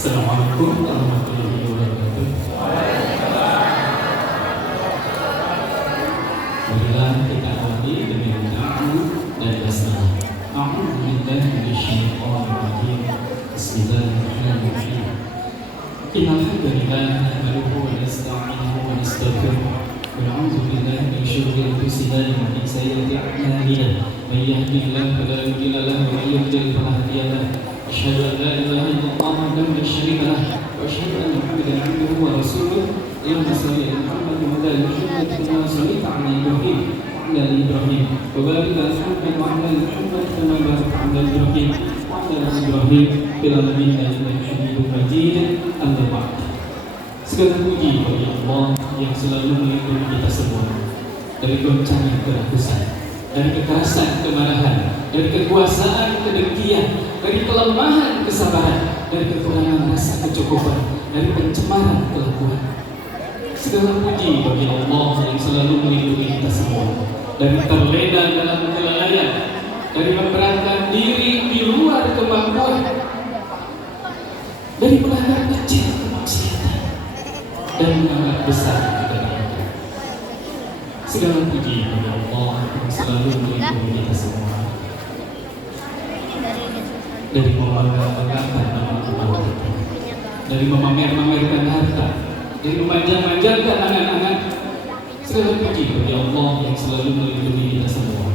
Assalamualaikum warahmatullahi wabarakatuh. Marilah kita awali dengan doa dan basmalah. A'udzu billahi minasyaitonir rajim. Bismillahirrahmanirrahim. Innal hamdalillah nahmaduhu wa nasta'inuhu wa nastaghfiruh. Wa na'udzu billahi min shururi anfusina wa min sayyiati a'malina. May yahdihillahu fala mudilla lahu wa may yudlil fala hadiya lahu. أشهد أن لا إله إلا الله وحده لا شريك له وأشهد أن محمدا عبده ورسوله اللهم صل على محمد وعلى آل محمد كما صليت على إبراهيم وعلى آل إبراهيم وبارك على محمد وعلى آل محمد كما باركت على إبراهيم وعلى آل إبراهيم في العالمين إنك حميد مجيد. أما بعد. Segala puji bagi Allah yang selalu melindungi kita semua dari goncangan kerakusan, dari kekerasan kemarahan, dari kekuasaan kedengkian, dari kelemahan kesabaran, dari kekurangan rasa kecukupan, dari pencemaran kelakuan. Segala puji bagi Allah yang selalu melindungi kita semua dari terlena dalam kelalaian, dari memberatkan diri di luar kemampuan, dari melanggar kecil kemaksiatan dan melanggar besar kebaikan. Segala puji bagi Allah yang selalu melindungi kita semua dari membangga-banggakan nama Allah kita, dari memamer-mamerkan harta, dari memanjang-manjangkan angan-angan. Segala puji bagi Allah yang selalu melindungi kita semua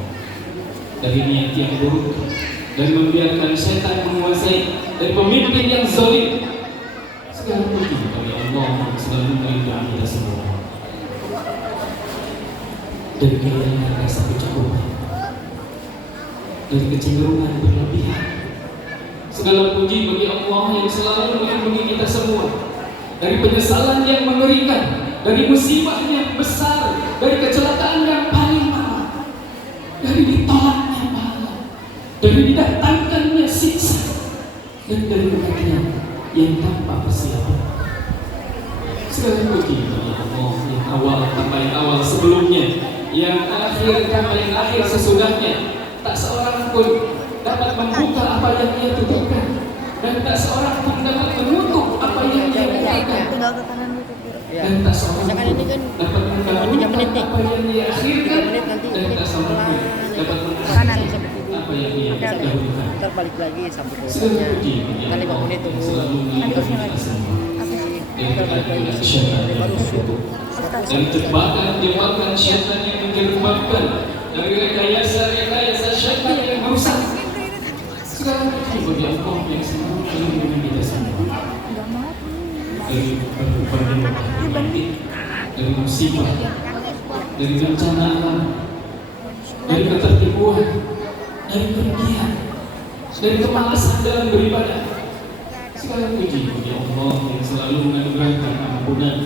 dari niat yang buruk, dari membiarkan setan menguasai, dari pemimpin yang zalim. Segala puji bagi Allah yang selalu melindungi kita semua dari kehilangan rasa kecukupan, dari kecenderungan berlebihan. Segala puji bagi Allah yang selalu melindungi kita semua dari penyesalan yang mengerikan, dari musibah yang besar, dari kecelakaan yang paling parah, dari ditolaknya pahala, dari didatangkannya siksa, dan dari kematian yang tanpa persiapan. Segala puji bagi Allah yang awal sampai awal sebelumnya, yang akhir sampai akhir sesudahnya. Tak seorang pun dapat membuka apa yang ia tutupkan, dan tak seorang pun dapat menutup apa yang ia bukakan, dan tak seorang pun dapat mengabulkan apa yang ia akhirkan, dan tak seorang pun dapat mengabulkan apa yang ia dahulukan. Ntar balik lagi sampai ke Segala puji kan 5 menit tunggu. selalu melindungi kita semua dari keadaan syaitan yang terkutuk, dari jebakan-jebakan syaitan yang menjerumuskan, dari rekayasa syaitan yang merusak. Segala puji bagi Allah yang selalu melindungi kita semua dari berbagai penyakit, dari musibah, dari bencana alam, dari ketertipuan, dari kerugian, dari kemalasan dalam beribadah. Segala puji bagi Allah yang selalu menganugerahkan ampunan,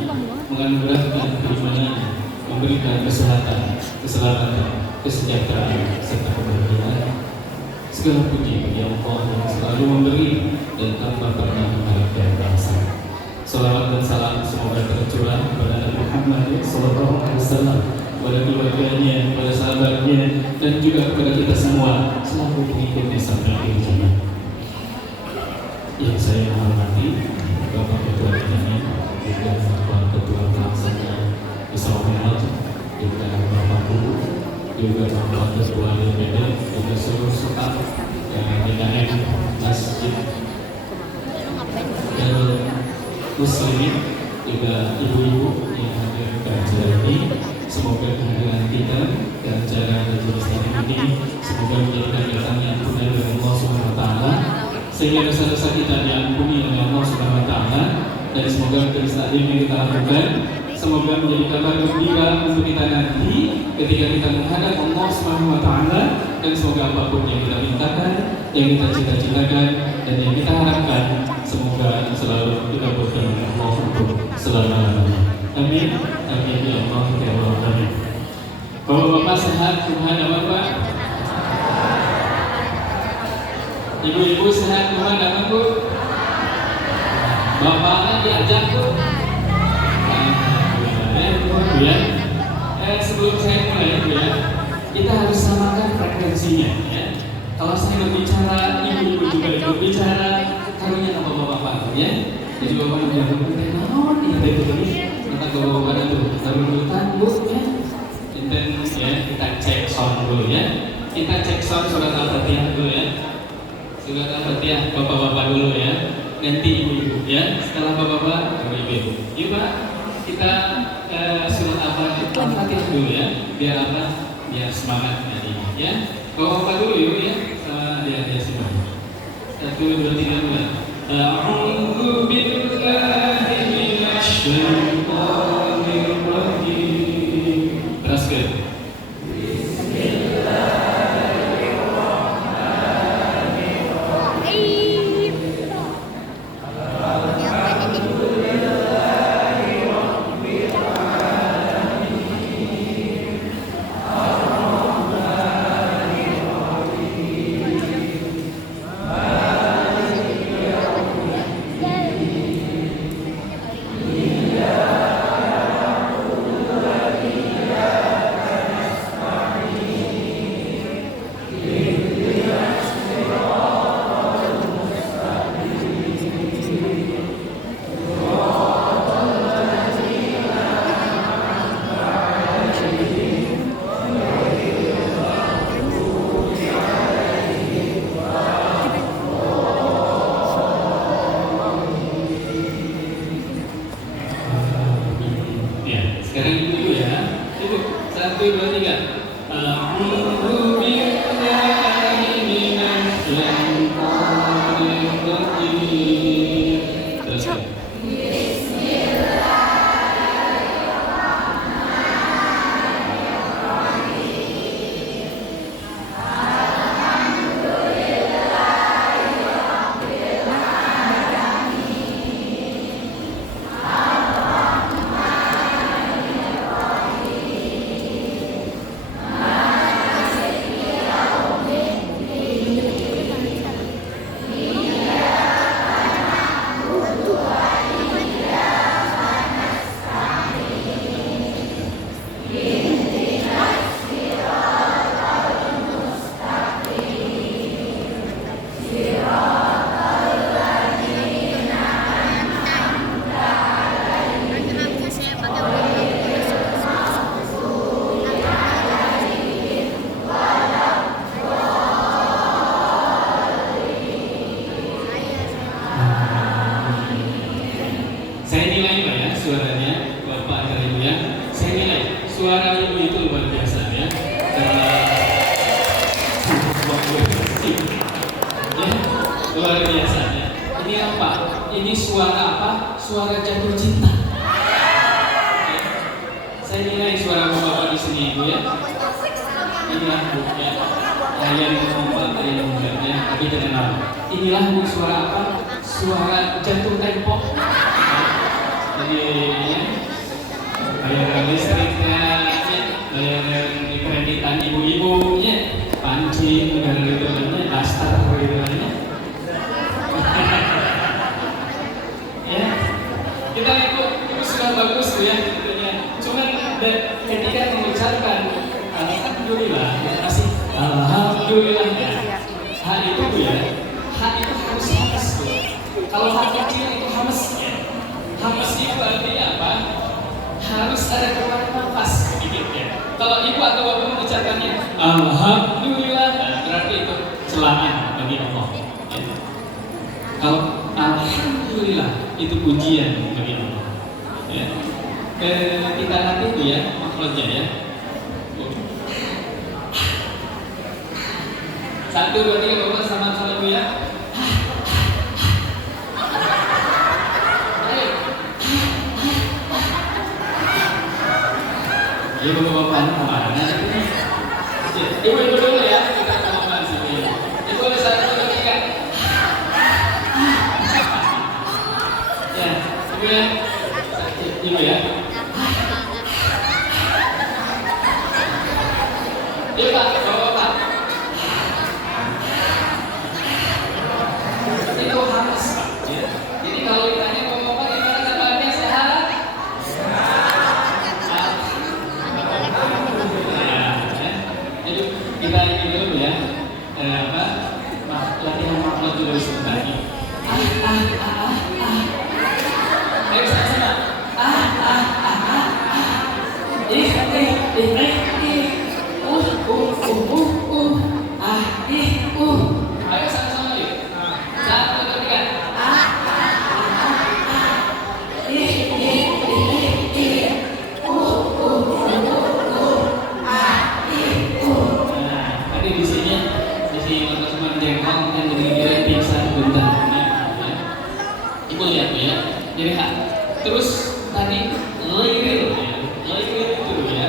menganugerahkan keimanan, memberikan kesehatan, keselamatan, kesejahteraan, serta kebahagiaan. Segala puji bagi Allah yang selalu memberi dan tanpa pernah mengharapkan balasan. Salawat dan salam semoga tercurah kepada Nabi Muhammad sallallahu alaihi wasallam, kepada keluarganya, kepada sahabatnya, dan juga kepada kita semua selaku pengikutnya sampai akhir zaman. Yang saya hormati Bapak Ketua Dekan, juga Bapak Ketua Pelaksana Islamiyah, juga Bapak Guru, juga Bapak Ketua DPD, juga seluruh staf DKM Masjid dan Muslimin, juga ibu-ibu yang hadir di acara ini. Semoga kehadiran kita di acara majelis ini semoga menjadikan datangnya ampunan dari Allah Subhanahu Wa Taala, sehingga dosa-dosa kita diampuni oleh Allah Subhanahu Wa Taala, dan semoga majelis taklim yang kita lakukan semoga menjadi kabar gembira untuk kita nanti ketika kita menghadap Allah Subhanahu Wa Taala, dan semoga apapun yang kita mintakan, yang kita cita-citakan, dan yang kita harapkan semoga selalu dikabulkan oleh Allah untuk selama-lamanya. Amin. Amin ya Allah ya Allah. Amin. Bapak-bapak sehat, Tuhan dan Bapak. Ibu-ibu sehat, Tuhan dan Bapak. Bapaknya diajak tuh. Ya. Sebelum saya mulai ya, kita harus samakan frekuensinya ya. Kalau saya berbicara, ibu-ibu juga berbicara. karunya apa bapak ya. Jadi bapak udah berpikir naon ini teh terus maka bapak itu taruh dulu tangguh ya. Ya kita cek sound dulu ya. Kita cek sound surat Al-Fatihah dulu ya. Surat Al-Fatihah bapak-bapak dulu ya. Nanti ibu-ibu ya. Setelah bapak-bapak baru ibu-ibu. Yuk Pak, kita surat Al-Fatihah dulu ya. Biar apa? Biar semangat nanti ya. Bapak-bapak dulu yuk ya. Sama dia semua. 1, 2, 3 mulai. A'udzu billahi minasy syaithanir rajim. Teruskan. Sekarang itu dulu ya. Itu 1, 2, 3. A'udzu billahi minasy syaithanir rajim. Terus. Saya nilai Pak ya suaranya Bapak dan Ibu ya. Saya nilai suara Ibu itu luar biasa ya. Karena ya, luar biasa ya. Ini apa? Ini suara apa? Suara jatuh cinta. Ya. Saya nilai suara Bapak di sini Ibu ya. Inilah Bu ya. Yang kompak dari lembaga tapi dengan apa? Inilah Bu suara apa? Suara jatuh tempo. Jadi bayaran listriknya, bayaran kreditan ibu-ibunya, panci, negara itu namanya, dasar gitu namanya. Ya, kita itu sudah bagus tuh ya, cuman ketika mengucapkan alhamdulillah, masih alhamdulillah ya. H itu tuh ya, H itu harus hamas tuh. Kalau H kecil itu hamas ya. Hamas itu artinya apa? Harus ada keluar nafas sedikitnya. Kalau ibu atau bapak mengucapkannya alhamdulillah, berarti itu celaan bagi Allah. Ya. Kalau alhamdulillah itu pujian bagi Allah. Ya. Kita nanti itu ya makhluknya ya. 1, 2, 3 bapak sama-sama ya. Ya bapak-bapak kemana? Ibu dulu ya, kita ngomong sini. Ibu 1, 2, 3. Ya, ibu ya, ibu ya. Iya Pak, bapak-bapak. Itu harus Pak. Jadi kalau ditanya bapak-bapak gimana kabarnya, sehat? Kita ini dulu ya, latihan makhluk dulu sebentar. Ayo sama-sama. Ih, ih, ih, ih, ih. Ayo sama-sama yuk. 1, 2, 3. Tadi di sini teman-teman jengkol yang kira-kira biasa bentar. Ibu lihat ya. Jadi terus tadi loyal ya. Loyal itu ya.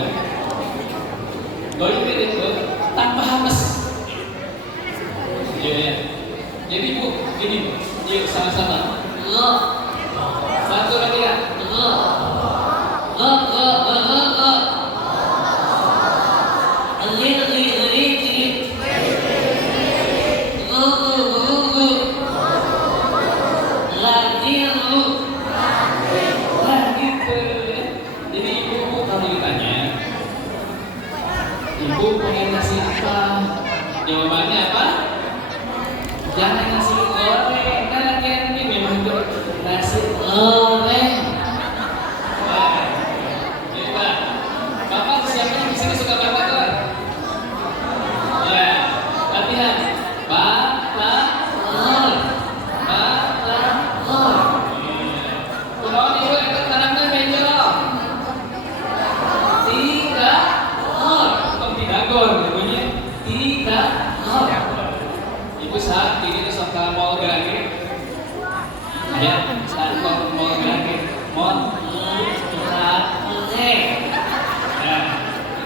Loyal itu tanpa hamas. Ya. Jadi Bu, gini Bu. Yuk sama-sama. Lo. 1, 2, 3. Lo. Lo. Jadi ibu kalau ditanya, ibu pengen nasi apa? Jawabannya apa? Jangan nasi goreng, karena ini memang itu nasi goreng. Coba, Bapak siapa yang di sini suka Bapak tuh? Ya, latihan. Bapak. Kalau ibu ikut tanamnya benjol. Tidak gor, ibunya tidak gor. Ibu saat ini tuh suka mau gerak. Ya, saat mau gerak, mau gerak. Nah,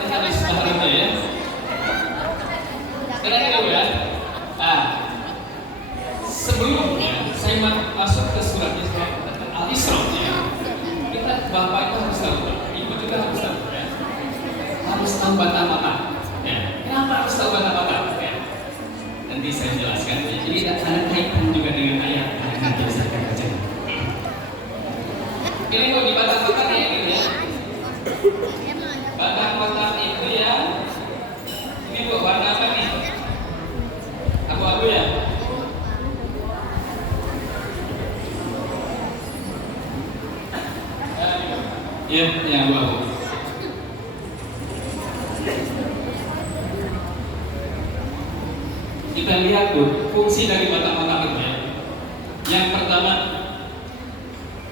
ini habis bahar itu ya. Sekarang dulu ya. Nah, sebelumnya saya masuk ke suratnya Al-Isra ya. Kita Bapak itu harus tahu, Ibu juga harus tahu ya. Harus tahu bata-bata. Ya. Kenapa harus tahu bata-bata? Ya. Nanti saya jelaskan. Ya. Jadi ada kaitan juga dengan ayat yang nanti saya akan baca. Ini mau di bata-bata kayak gini ya. Bata-bata itu ya. Ini Bu, warna apa nih? Abu-abu ya. Ya, yang abu-abu. Kita lihat Bu, fungsi dari batang-batang itu ya. Yang pertama,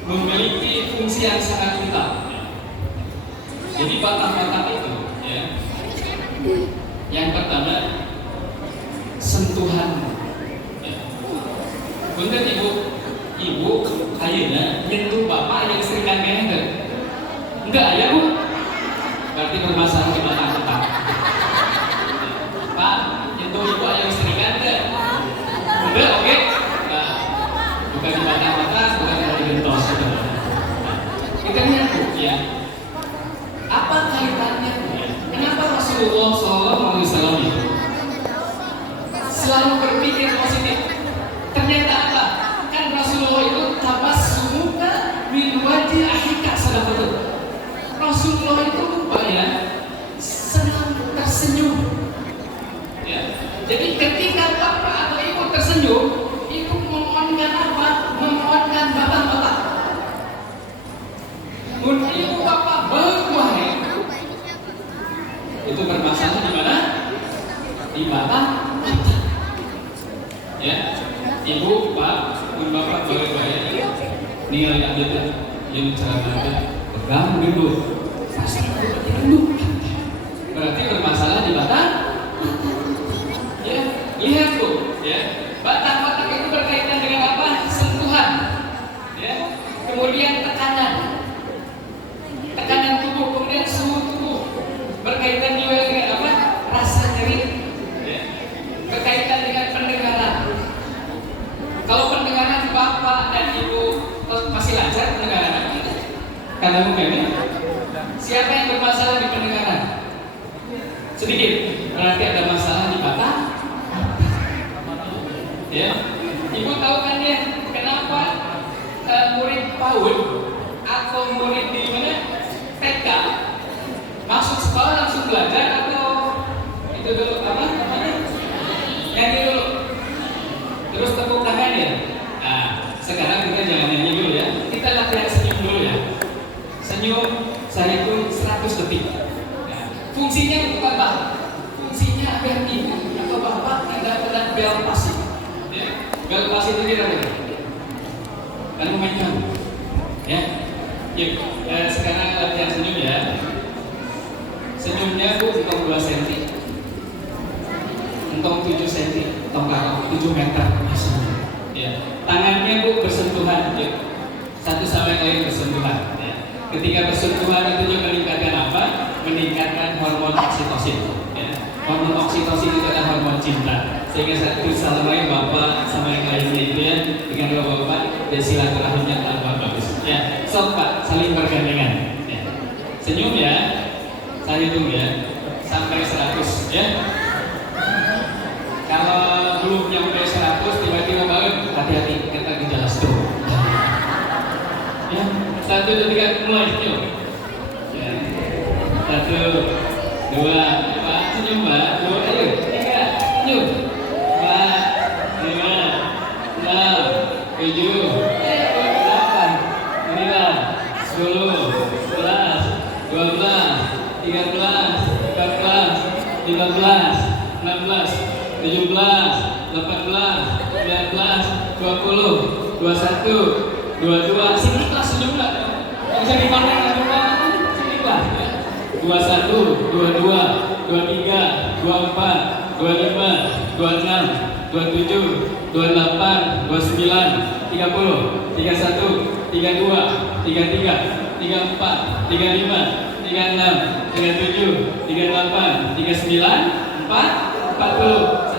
memiliki fungsi yang sangat vital. Jadi batang-batang itu ya. Yang pertama, sentuhan. Ya. Bener ibu kayaknya nyentuh bapak yang sering kangen enggak ya Bu? Berarti bermasalah di batang-batang. Pak, nyentuh ibu yang sering kangen enggak, oke? Nah, bukan di batang-batang, bukan di gentos. Kita lihat Bu ya. Apa kaitannya Bu ya? Kenapa Rasulullah SAW itu selalu berpikir positif? Ternyata apa? Kan Rasulullah itu tabassumuka min wajhi akhika sadaqatun. Rasulullah itu ya senang tersenyum. Ya. Jadi ketika bapak atau ibu tersenyum, ibu memohonkan apa? Memohonkan batang-batang. Mun ibu bapak berbuah itu bermasalah di mana? Di batang. Ya, ibu, pak, mun bapak berbuah nilai ada yang cara pegang dulu. Berarti bermasalah di batang. Ya, lihat Bu, ya. Batang-batang itu berkaitan dengan apa? Sentuhan. Ya. Kemudian tekanan tubuh, kemudian suhu tubuh. Berkaitan juga dengan apa? Rasa nyeri. Ya. Berkaitan dengan pendengaran. Kalau pendengaran bapak dan ibu masih lancar pendengaran, karena mungkin siapa yang bermasalah di pendengaran? Sedikit, berarti ada masalah di batang. Ya, ibu tahu kan ya kenapa murid PAUD atau murid di mana TK masuk sekolah langsung belajar atau itu dulu apa namanya? Nyanyi dulu, terus tepuk tangan ya. Nah, bel pasti. Ya, bel pasti itu kira-kira. Kan memainkan. Ya. Yuk, sekarang latihan senyum ya. Senyumnya Bu entong 2 cm, entong 7 cm, entong 7 meter. Ya. Tangannya Bu bersentuhan, yuk. Satu sama yang lain bersentuhan. Ya. Ketika bersentuhan itu juga meningkatkan apa? Meningkatkan hormon oksitosin. Ya. Hormon oksitosin itu adalah hormon cinta. Sehingga satu sama lain bapak sama yang lainnya itu ya dengan bapak dan silaturahimnya tambah bagus. Ya, sok Pak saling bergandengan. Ya. Senyum ya. Saya hitung ya sampai 100 ya. Kalau belum nyampe 100 tiba-tiba bangun, hati-hati kita gejala stroke. Ya, 1, 2, 3 mulai senyum. Ya. 1, 2, Pak senyum Pak. 2, ayo 3 senyum. 4, 5, 6, 7, 8, 9, 10, 11, 12, 13, 14, 15, 16, 17, 18, 19, 20, 21, 22. Sini kelas senyum nggak? Yang bisa dipandang nggak? Sini kelas. 21, 22, 23, 24, 25, 26, 27, 28, 29, 30, 31, 32, 33, 34, 35, 36, 37, 38, 39, 40.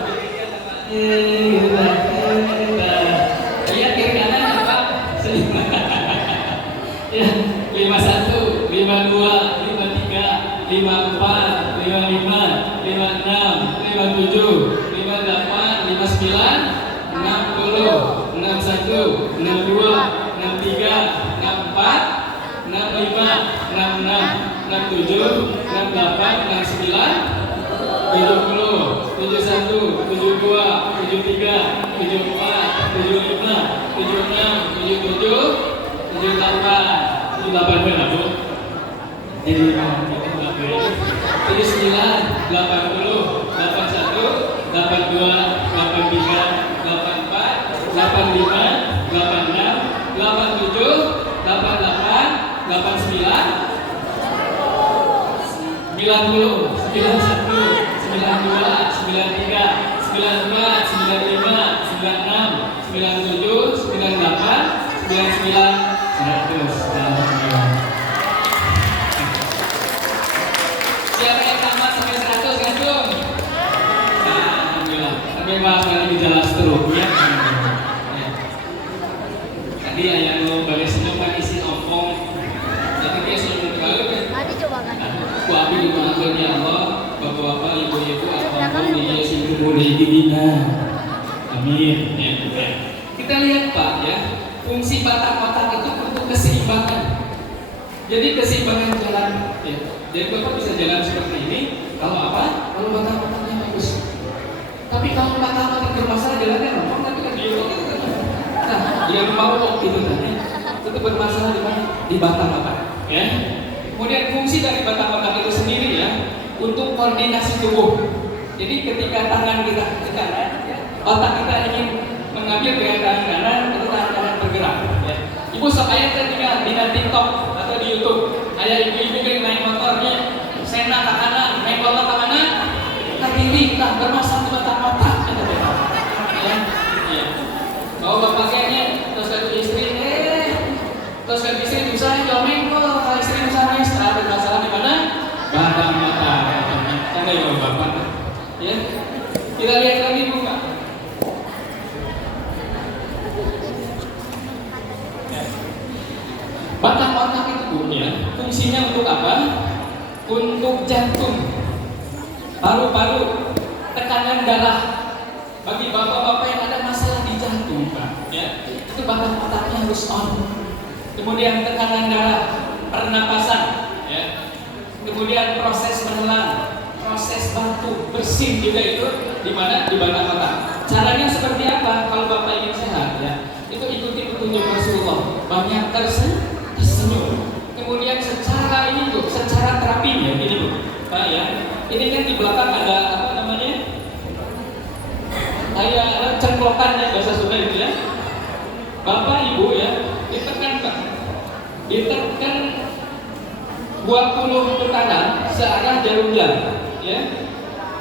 Lihat kiri kanan apa? Ya, 51, 52, 53, 54, 55, 56, 57, 58, 59, 60, 61, 62, 63, 64, 65, 66, 67, 68, 69, 70, 71, 72, 73, 74, 75, 76, 77, 78, 78 berapa Bu? Jadi 79, 80, 81, 82, 83, 84, 85, 86, 87, 88, 89, 90, 91, 92, 93, 94, 95, 96, 97, 98, 99, 100. Siapa yang tamat sampai 100 gantung? Alhamdulillah. Tapi maaf kali gejala stroke ya. Tadi ayah lo balik senyum kan isi ompong. Jadi dia senyum kali kan. Adi coba kan. Ku abi dimaafkan ya Allah, bapak-bapak, ibu-ibu, apapun dia sing boleh dibina. Amin. Ya. Kita lihat Pak ya, fungsi batang-batang itu untuk keseimbangan. Jadi keseimbangan jalan. Ya. Jadi bapak bisa jalan seperti ini. Kalau apa? Kalau batang-batangnya bagus. Tapi kalau batang-batang bermasalah jalannya rompong, nanti kan diurut itu kan. Nah, dia mau itu tadi. Itu bermasalah di mana? Di batang-batang. Ya. Kemudian fungsi dari batang-batang itu sendiri ya untuk koordinasi tubuh. Jadi ketika tangan kita ke kanan, ya, otak kita ingin mengambil dengan tangan kanan, itu tangan kanan bergerak. Ya. Ibu sok ayah ketika di TikTok atau di YouTube, ayah ibu-ibu yang naik motornya, sena ke kanan, naik motor ke kanan, ke kiri, kita bermasalah di batang-batang. Ya. Ya. Kalau bapaknya terus ke istri, terus ke istri bisa jomeng kok, kalau istri bisa bermasalah di mana? Batang-batang. Kan ada yang bapak. Ya. Kita lihat lagi Bu Pak. Batang otak itu Bu ya, fungsinya untuk apa? Untuk jantung, paru-paru, tekanan darah. Bagi bapak-bapak yang ada masalah di jantung Pak, ya, itu batang otaknya harus on. Kemudian tekanan darah, pernapasan, ya. Kemudian proses menelan, proses batuk, bersin juga itu di mana? Di batang otak. Caranya seperti apa? Kalau bapak ingin sehat, ya, itu ikuti petunjuk Rasulullah. Banyak tersenyum. Kemudian secara ini Bu, secara terapi ya, ini Bu, Pak ya. Ini kan di belakang ada apa namanya? Air ditekan 20 putaran searah jarum jam, ya.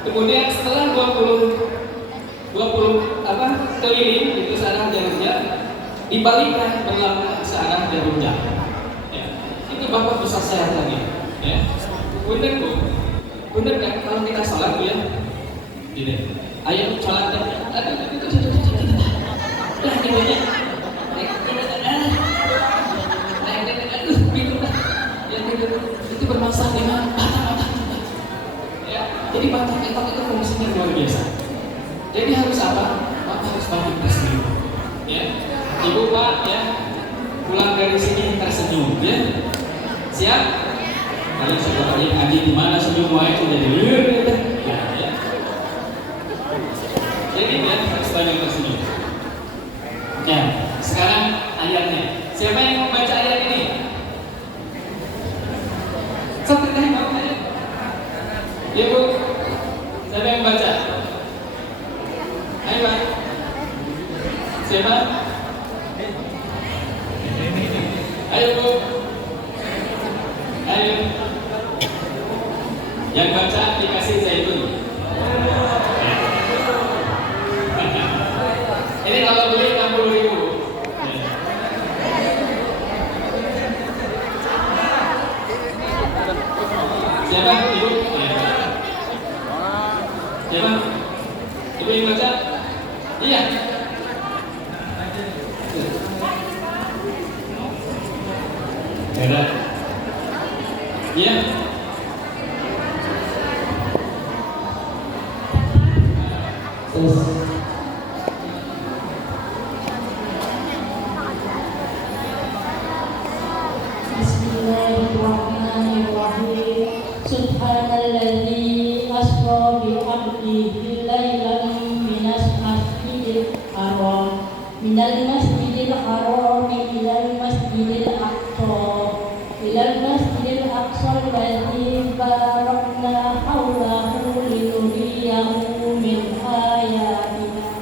Kemudian setelah 20 keliling itu searah jarum jam, dibalikkan berlalu searah jarum jam. Ya. Itu Bapak bisa sehat lagi, ya. Bener Bu, bener kan kalau kita sholat ya, gini, ayo sholat ya, itu bermasalah dengan batang-batang, ya. Jadi batang ketok itu fungsinya luar biasa. Jadi harus apa? Bapak harus bangun tersenyum, ya. Ibu Pak, ya, pulang dari sini tersenyum, ya. Siap? Kalian sudah tanya ngaji di mana senyum itu jadi ya. Jadi ya harus banyak tersenyum. Ya, sekarang ayatnya. Siapa yang mau baca ayat ini? Satu kali mau ayat. Ya Bu, siapa yang baca? Ayo Pak. Siapa? Ayo Bu. Ayo. Yang baca dikasih zaitun. Ini kalau beli 60.000. Siapa? Ibu? Siapa? Ibu yang baca? Iya. Ada. Iya. Bismillahirrahmanirrahim. Subhanalladzi asra bi 'abdihi lailan minal masjidil haram ilal masjidil aqsa alladzi barakna hawlahu linuriyahu min ayatina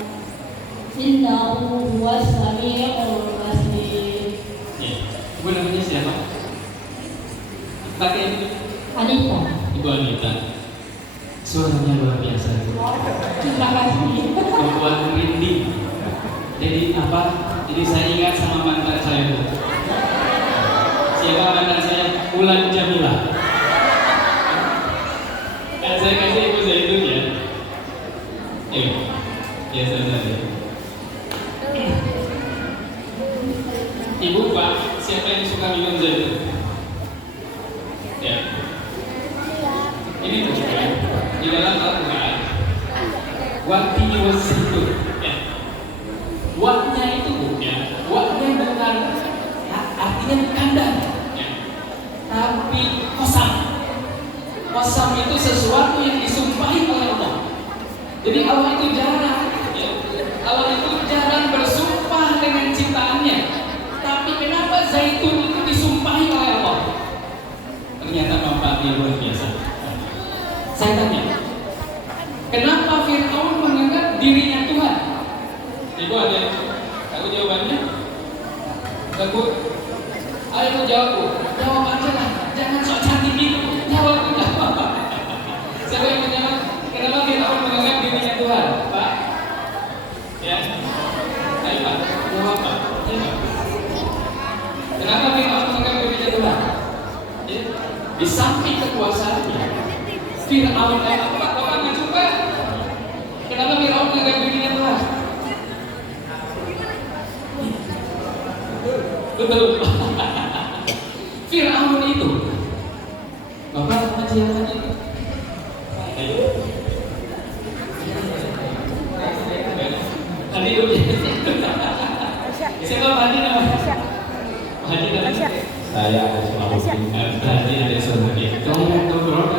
innahu huwas sami'ul basir. Ya. Ibu namanya siapa? Pakai Anita. Ibu Anita. Suaranya luar biasa. Terima kasih. Membuat merinding. Jadi apa? Jadi saya ingat sama mantan saya dulu. Siapa mantan saya? Ulan Jamila. Dan saya kasih ibu zaitun ya. Ya saya. Ibu Pak, siapa yang suka minum zaitun? Ya. Ini tuh ya. Di dalam Al-Quran, waktinya zaitun. Ya. Waknya itu ya. Waknya bukan artinya kandang. Ya. Tapi kosam. Kosam itu sesuatu yang disumpahi oleh Allah. Jadi Allah itu jarang. Ya. Allah itu jarang bersumpah dengan ciptaannya. Tapi kenapa zaitun itu disumpahi oleh Allah? Ternyata manfaatnya luar biasa. Saya tanya, kenapa Fir'aun menganggap dirinya Tuhan? Ibu ada yang tahu jawabannya? Ibu, ayo jawab Bu. Jawab aja lah, jangan sok cantik gitu. Jawab udah. Siapa yang menjawab? Kenapa Fir'aun menganggap dirinya Tuhan? Pak? Ya. Ayo Pak, jawab Pak. Ayo Pak. Kenapa Fir'aun menganggap dirinya Tuhan? Ya. Di samping kekuasaannya, Fir'aun Bapak nggak suka. Kenapa Fir'aun menganggap dirinya Tuhan? Betul. Fir'aun itu, Bapak ngaji yang tadi. Tadi dulu. Siapa Pak Haji namanya? Pak Haji namanya? Saya ada Haji ada Sonabi. Kamu tahun berapa?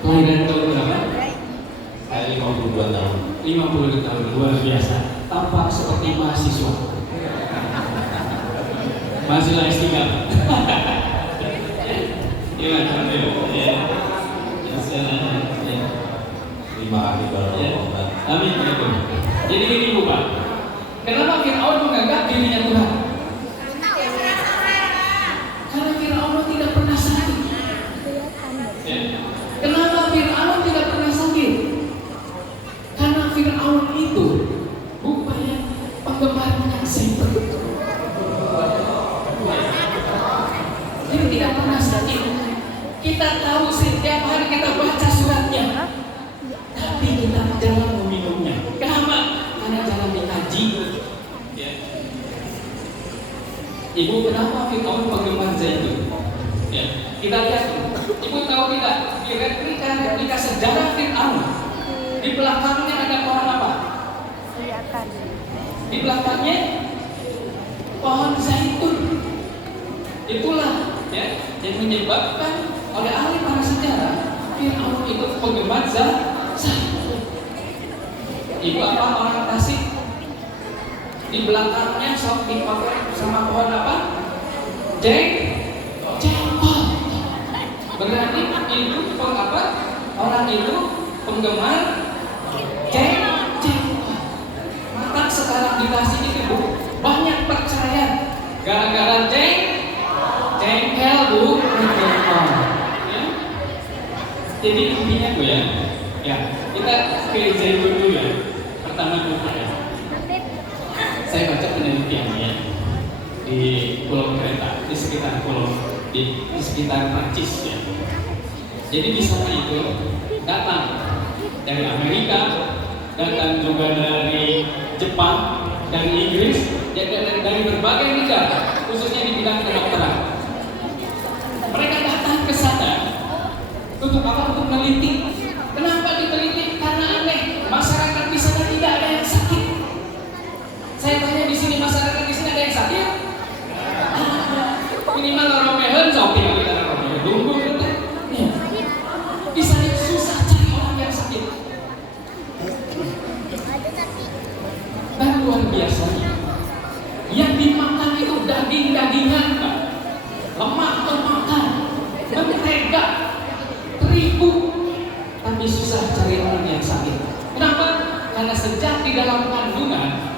Kelahiran tahun berapa? Saya 52 tahun. 50 tahun, luar biasa. Tampak seperti mahasiswa. Mahasiswa S3. Gimana? Ya. Terima kasih Bapak. Amin. Jadi ini Bu Pak. Kenapa Fir'aun menganggap dirinya Tuhan? Fir'aun itu rupanya penggemarnya setan. Dia tidak pernah sakit. Kita tahu setiap hari kita baca suratnya, tapi kita jarang meminumnya. Kenapa? Karena jarang dikaji. Ya. Ibu, kenapa Fir'aun penggemar zaitun? Ya. Kita lihat, Ibu tahu tidak, di replika sejarah Fir'aun, di belakangnya ada pohon apa? Di belakangnya pohon zaitun. Itulah ya yang menyebabkan oleh ahli para sejarah Fir'aun itu penggemar zaitun. Ibu, apa orang Tasik di belakangnya sok dipakai sama pohon apa? Jengkol. Berarti itu apa? Orang itu penggemar jengkol. Maka sekarang di Tasik itu banyak percaya gara-gara jengkel bu, jengkol. Ya? Jadi intinya bu ya kita pilih zaitun dulu ya. Pertama dulu ya. Saya baca penelitiannya di Pulau Kreta, di sekitar Prancis ya. Jadi di sana itu datang dari Amerika, datang juga dari Jepang, dari Inggris, dari berbagai negara, khususnya di bidang kedokteran. Mereka datang ke sana untuk apa? Untuk meneliti. Kenapa diteliti? Karena aneh, masyarakat di sana tidak ada yang sakit. Saya tanya di sini, masyarakat di sini ada yang sakit? Minimal orang mehen sakit, tunggu gitu. Di sana susah cari orang yang sakit. Dan luar biasanya, yang dimakan itu daging-dagingan, Pak. Lemak-lemakan, mentega, terigu, tapi susah cari orang yang sakit. Kenapa? Karena sejak di dalam kandungan,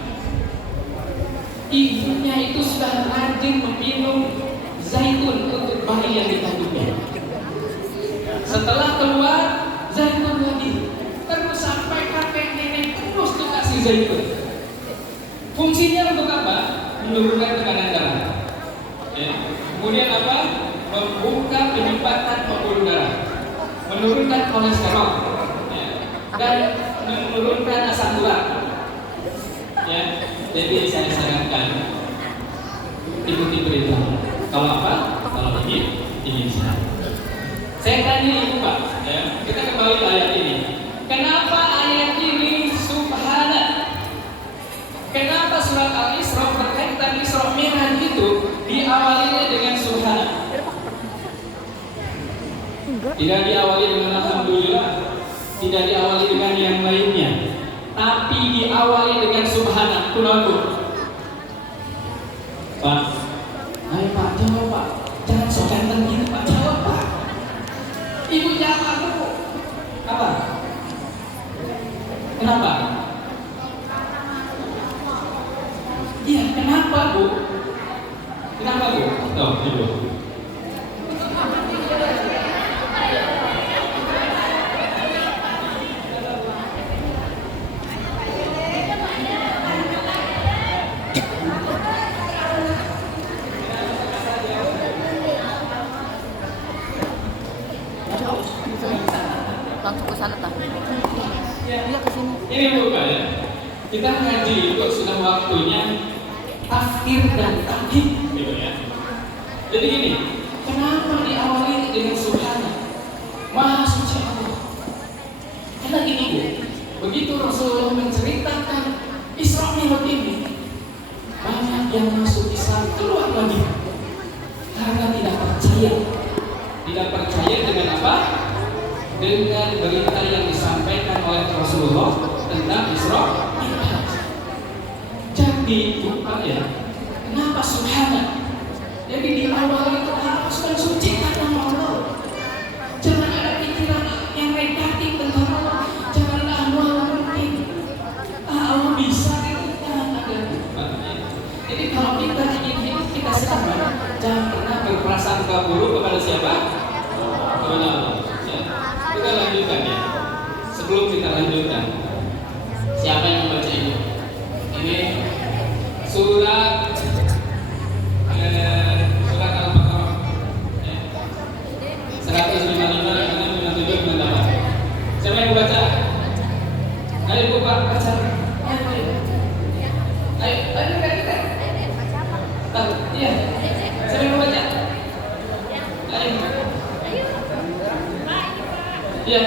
ibunya itu sudah rajin meminum zaitun untuk bayi yang dikandungnya. Setelah keluar, zaitun lagi. Terus sampai kakek nenek terus tuh kasih zaitun. Fungsinya untuk apa? Menurunkan tekanan darah. Ya. Kemudian apa? Membuka penyumbatan pembuluh darah, menurunkan kolesterol, ya. Dan menurunkan asam urat. Ya. Jadi saya sarankan ikuti berita. Kalau apa? Kalau ini bisa. Saya tanya ibu Pak, ya. Kita kembali ke ayat ini. Kenapa ayat ini subhana? Kenapa surat Al-Isra berkaitan Isra Mi'raj itu diawalinya dengan subhana? Tidak diawali dengan alhamdulillah, tidak diawali dengan yang lainnya, tapi diawali dengan subhana. Kenapa? Pak, ayo Pak, jawab Pak. Jangan sok ganteng gitu Pak, jawab Pak. Ibu jawab dulu. Apa? Kenapa? Iya, kenapa Bu? Kenapa Bu? Tuh, Ibu. Langsung ke sana tak? Iya ke sini. Ini bukan ya. Kita ngaji itu sudah waktunya tafsir dan tahdid, gitu ya. Jadi gini, kenapa diawali dengan subhana? Maha suci Allah. Karena gini Bu, begitu Rasulullah menceritakan Isra Mi'raj ini, banyak yang masuk Islam keluar lagi karena tidak percaya. Tidak percaya dengan apa? Dengan berita yang disampaikan oleh Rasulullah tentang Isra Mi'raj. Jadi bukan ya, kenapa subhana? Jadi di awal itu harus mensucikan nama Allah. Jangan ada pikiran yang negatif tentang Allah. Jangan ada Allah mungkin. Allah bisa itu, jangan ada. Jadi kalau kita ingin hidup kita selamat, jangan pernah berprasangka buruk kepada siapa? Kepada Allah. Kita lanjutkan ya. Sebelum kita lanjutkan, buka baca. Ayo, kita. Tahu? Iya. Saya mau baca. Ayo. Iya.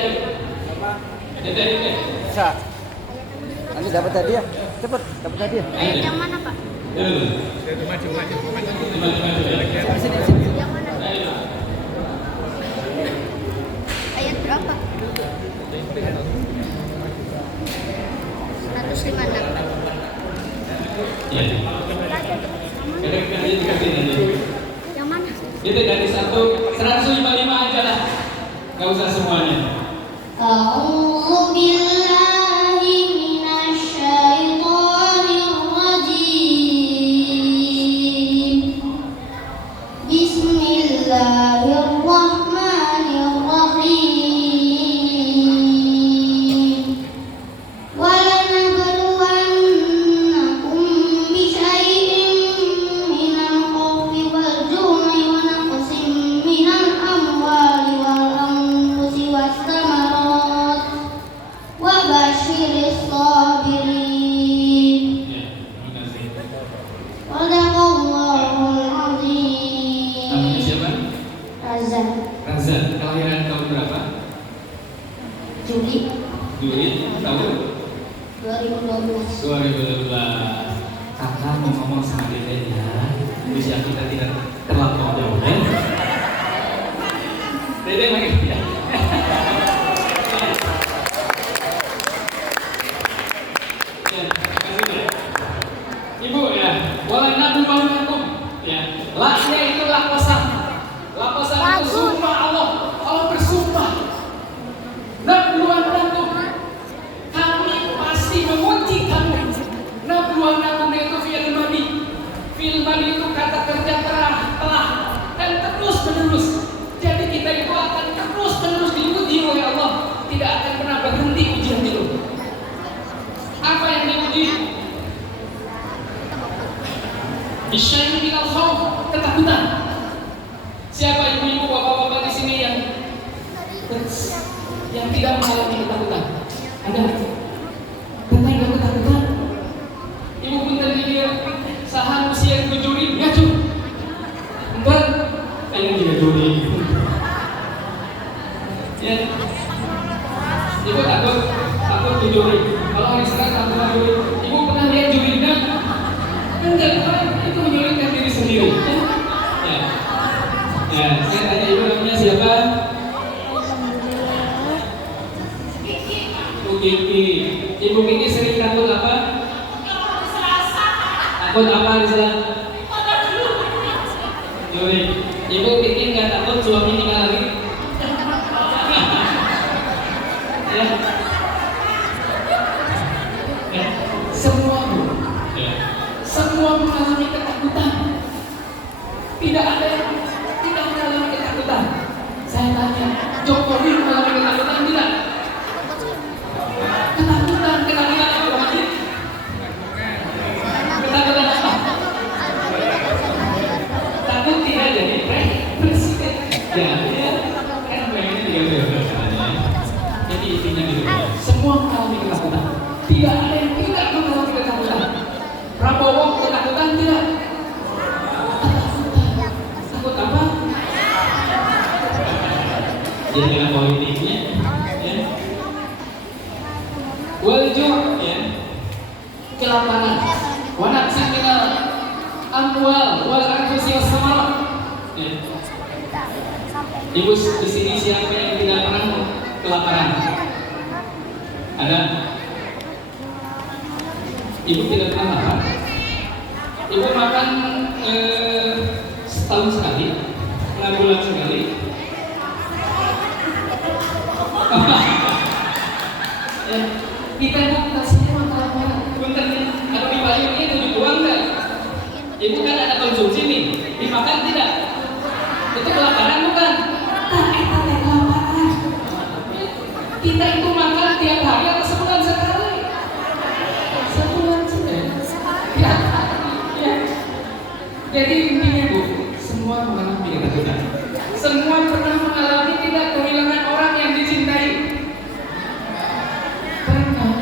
Kita. Bisa. Nanti dapat hadiah. Cepet, dapat hadiah. Ayat yang mana, Pak? Maju. Sini, sini. Yang mana? Ayat berapa? 156. Iya. Kadang-kadang dikasih nanti. Yang mana? Itu dari 155 aja lah. Gak usah semuanya. A'udzu billahi minasyaitonir rajim. Bismillahirrahmanirrahim. Walanabluwannakum bisyai'in minal khawfi wal ju'i wa naqsin minal amwali wal anfusi was thamarat wa basyiris sabirin. Ya, terima kasih. Shadaqallahul Namanya azim. siapa? Razan Razan. Kelahiran tahun berapa? Juli Juli tahun 2012. 2012. Kakak mau ngomong sama Dede ya. Usia kita tidak terlampau jauh ya. Dede makin ya. Ibu ya, wala nabluwannakum ya. Laknya itu lakosan. Lakosan itu sumpah Allah. Allah bersumpah. Nabluwannakum, kami pasti menguji kamu. Nabluwannakum itu fi'il madhi. Fi'il madhi itu kata kerja telah dan terus menerus. Jadi kita itu akan terus menerus diuji oleh Allah. Tidak akan pernah berhenti ujian itu. Apa yang diuji? Bisyai'in minal khawf, ketakutan. Siapa ibu-ibu, bapak-bapak di sini yang tidak mengalami ketakutan? Ada? Pernah nggak ketakutan? Ibu punten dia sahan usia 7 ribu, ya cuy. Enggak, pengen juga juri. Ya, ibu takut juri. Kalau hari sekarang takut juri. Ibu pernah lihat juri enggak? Enggak, itu menyulitkan diri sendiri. Ya, saya tanya ibu namanya siapa? Ibu Kiki. Ibu Kiki sering takut apa? Takut apa di sana? Juri. Ibu Kiki nggak takut suami tinggal lagi? Ya. Ya. Semua mengalami ketakutan. Tidak ada yang tidak mengalami ketakutan. Saya tanya, Jokowi mengalami ketakutan tidak? Ketakutan apa Pak Haji? Ketakutan apa? Takut tidak jadi presiden. Ya, dia kan pengen dia bertanya. Jadi intinya gitu. Semua mengalami ketakutan. Tidak ada yang tidak mengalami ketakutan. Prabowo ketakutan tidak? Takut apa? Dia dengan politiknya, ya. Waljur, ya. Kelaparan. Wanaksin minal amwal wal anfusi was thamarat. Ya. Ibu di sini siapa yang tidak pernah kelaparan? Ada? Ibu tidak pernah lapar. Ibu makan setahun sekali, 6 bulan sekali. Ya, kita bukan semua kelaparan. Bentar nih, ada di payung ini tujuh uang enggak? Ibu kan ada konsumsi nih, dimakan tidak? Itu kelaparan bukan? Nah, itu kelaparan. Kita itu makan tiap hari atau sebulan sekali? Sebulan sekali. Ya. Jadi intinya Bu, semua mengalami ketakutan. Semua pernah mengalami tidak kehilangan orang yang dicintai. Pernah.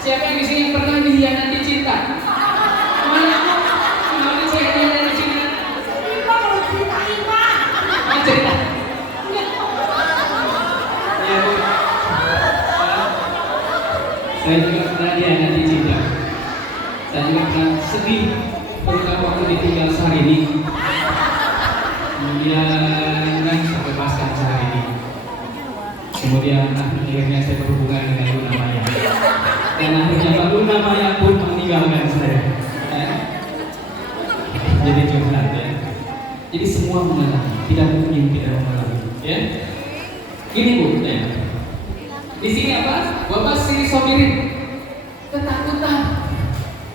Siapa yang di sini pernah dikhianati cinta? Mana? Kenapa saya dikhianati cinta? Oh, cerita. Ya, Bu. Saya juga pernah dikhianati cinta. Saya juga pernah sedih terutama waktu ditinggal Syahrini. Kemudian sampai paskan Syahrini. Kemudian akhirnya saya berhubungan dengan Luna Maya. Dan akhirnya Pak Luna Maya pun meninggalkan saya. Ya. Jadi curhat ya. Jadi semua mengalami, tidak mungkin tidak mengalami. Ya. Gini Bu, ya. Di sini apa? Bapak Sri Sobirin. Ketakutan.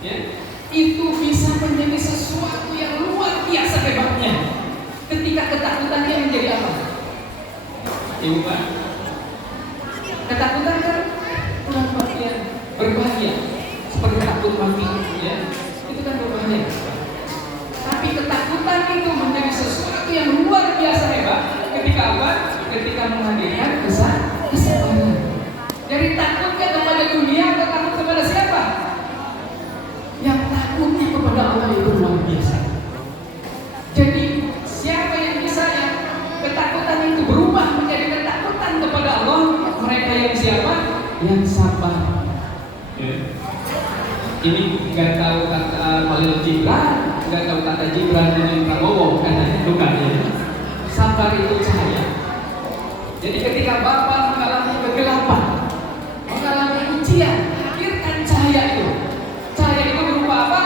Ya. Itu bisa menjadi sesuatu yang luar biasa hebatnya. Ketika ketakutannya menjadi apa? Ibu Pak, ketakutan kan kurang bagian berbahaya, seperti takut mati, ya itu kan berbahaya. Tapi ketakutan itu menjadi sesuatu yang luar biasa hebat ketika apa? Ketika menghadirkan kesabaran. Jadi takutnya kepada dunia atau takut kepada siapa? Yang takutnya kepada Allah itu luar biasa. Jadi siapa yang bisa ya ketakutan itu berubah menjadi ketakutan kepada Allah? Mereka yang siapa? Yang sabar. Ini nggak tahu kata Khalil Gibran, nggak tahu kata Gibran dan Prabowo, katanya bukan ya. Sabar itu cahaya. Jadi ketika Bapak mengalami kegelapan, mengalami ujian, hadirkan cahaya itu. Cahaya itu berupa apa?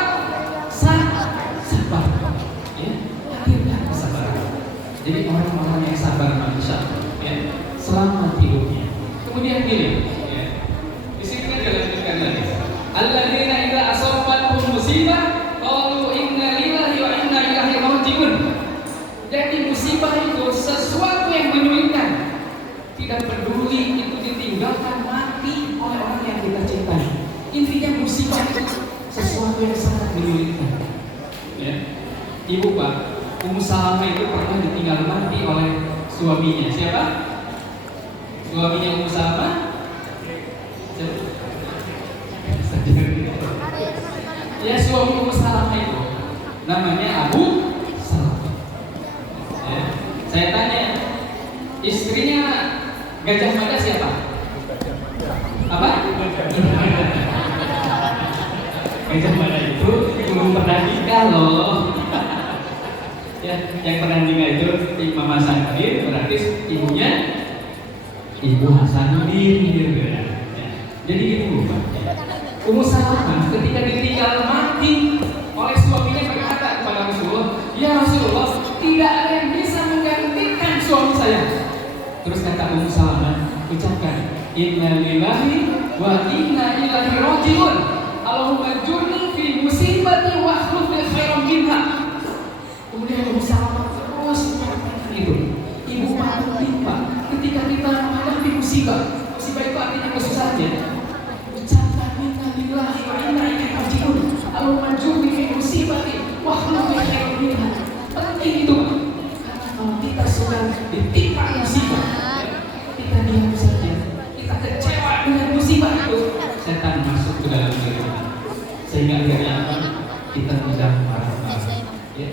Sabar. Ya, hadirkan kesabaran. Jadi orang-orang yang sabar manusia, ya, selamat hidupnya. Kemudian pilih, ya. Di sini kan dilanjutkan lagi. Alladzina idza asabatuhum musibah qalu inna lillahi wa inna ilaihi raji'un. Jadi musibah itu sesuatu yang menyulitkan. Tidak peduli itu ditinggalkan mati oleh orang yang kita cintai. Intinya musibah itu sesuatu yang sangat menyulitkan. Ya. Ibu Pak, Ummu Salamah itu pernah ditinggal mati oleh suaminya. Siapa? Suaminya Ummu Salamah? Ya, suami Ummu Salamah itu namanya Abu Salamah. Ya. Saya tanya, istrinya Gajah Mada siapa? Apa? Gajah Mada itu belum pernah nikah loh. Ya, yang pernah nikah itu Mama Sandir, berarti ibunya Ibu Hasanuddin gitu ya. Jadi gitu Pak. Ummu Salamah ketika ditinggal mati oleh suaminya berkata kepada Rasulullah, "Ya Rasulullah, tidak ada yang bisa menggantikan suami saya." Terus kata Ummu Salamah, ucapkan, "Inna lillahi wa inna ilaihi raji'un. Allahumma jurni fi musibati wa akhluf li khairan minha." Kemudian Ummu Salamah terus mengatakan itu. Ibu Pak, ketika kita menghadapi musibah itu artinya kesusahan ya. Ucapkan inna lillahi wa inna ilaihi raji'un. Allahumma jurni fi musibati wa akhluf li khairan minha. Penting itu. Karena kalau kita sudah ditimpa musibah, kita diam saja, kita kecewa dengan musibah itu, setan masuk ke dalam diri kita, sehingga akhirnya apa? Kita mudah marah-marah. Ya.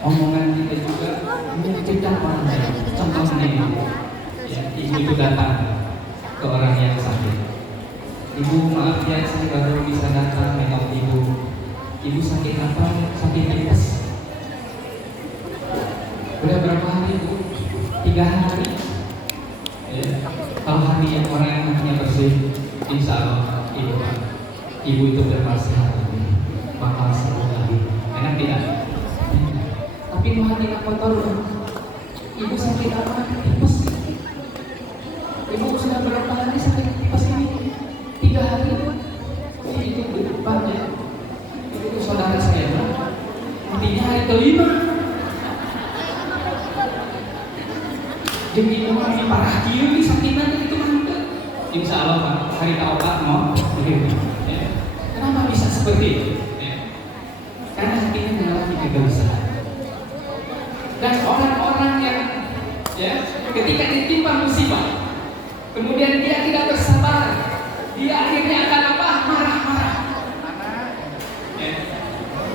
Omongan kita juga menyakitkan orang lain. Contohnya ini, ya, ibu itu datang ke orang yang sakit. Ibu, maaf ya, saya baru bisa datang nengok ibu. Ibu sakit apa? Sakit tipes. Udah berapa hari Bu? 3 hari. Ya. Kalau hari yang orang yang hatinya bersih, insya Allah ibu itu bernasihat bakal sembuh lagi. Enak tidak? Tapi kalau hati apa tahu? Ibu sakit apa? Tipes. Ibu sudah berapa hari sakit tipes ini? 3 hari. Itu di depan ya. Itu saudara saya. Intinya hari kelima. Jadi orang yang parah kieu di sakitan itu mantep. Insya Allah Pak, hari obat mau begitu. Ya. Kenapa bisa seperti itu? Ya. Karena hatinya mengalami kegelisahan. Dan orang-orang yang ya ketika ditimpa musibah, kemudian dia tidak bersabar, dia akhirnya akan apa? Marah-marah. Ya.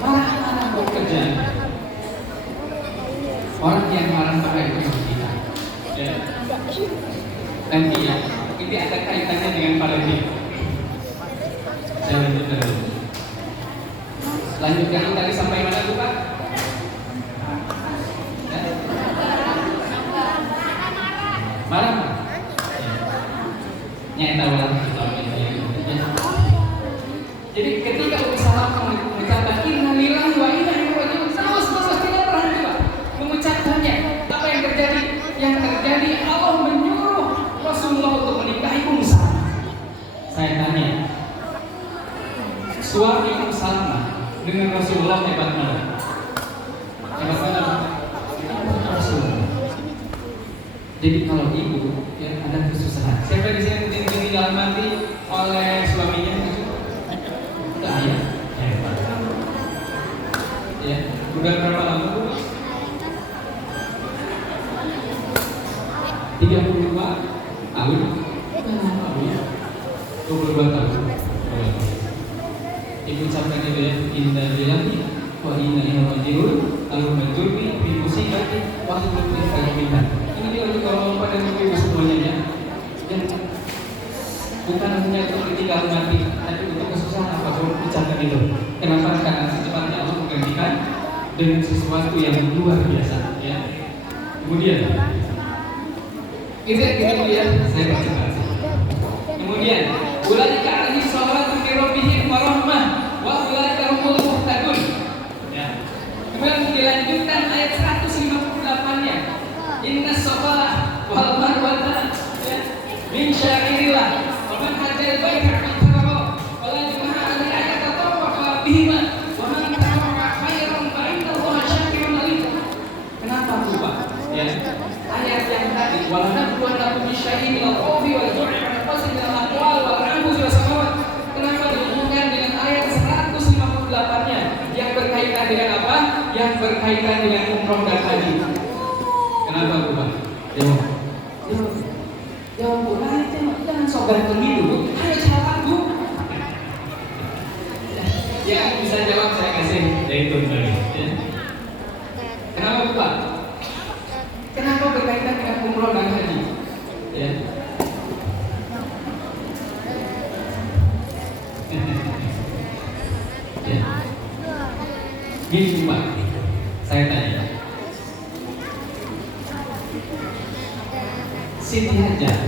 Marah-marah buat kerjaan. Orang yang marah-marah itu kita. Ya. Nanti ya, ini ada kaitannya dengan pada dia. Saya lanjutkan dulu. Lanjutkan tadi sampai mana tuh Pak? Ya? Marah. Nyata ulang. Jadi ketika Umi Salamah mengucapkan inna lillahi wa inna ilaihi raji'un, terus tidak berhenti Pak mengucapkannya. Apa yang terjadi? Yang terjadi Allah menyuruh Rasulullah untuk menikahi Ummu Salamah. Saya tanya, suami Ummu Salamah dengan Rasulullah hebat mana? Hebat mana? Rasulullah. Jadi kalau ibu yang ada kesusahan, siapa di sini yang ditinggal mati oleh suaminya? Enggak ya? Hebat. Ya, udah berapa lama Bu? 32 tahun. 22 tahun. Ibu ucapkan itu ya, inna lillahi wa inna ilaihi raji'un, lalu menjurni fi musibati wa khudri khairan. Ini dia untuk kalau pada ibu semuanya ya. Yang bukan hanya untuk ditinggal mati, tapi untuk kesusahan apapun ucapkan itu. Kenapa? Karena secepatnya Allah menggantikan dengan sesuatu yang luar biasa. Ya. Kemudian, kemudian saya baca. Kemudian, ulaika alaihi salatu min rabbihim wa rahmah wa ulaika humul muhtadun. Ya. Kemudian dilanjutkan ayat 158-nya. Inna safaha wal marwata min syairillah wa man hajjal baita fa'tamara wa la junaha alaihi an yatawaffa bihima wa man tawaffa khairan fa inna Allaha syakirun alim. Kenapa tuh Pak? Ya. Ayat yang tadi wa nabluwannakum bisyai'in minal khawfi wal ju'i wa naqsin minal amwal wal anfusi was samawat. Kenapa dihubungkan dengan ayat 158-nya yang berkaitan dengan apa? Yang berkaitan dengan umroh dan haji. Kenapa Bu Pak? Jawab. Jawab Bu, jangan sok ganteng dulu. Ayo jawab Bu. Yang bisa jawab saya kasih yaitu tadi. Ya. Kenapa Bu Pak? Kenapa berkaitan dengan umroh dan haji? Ya. Ya. Gini Pak, saya tanya. Siti Hajar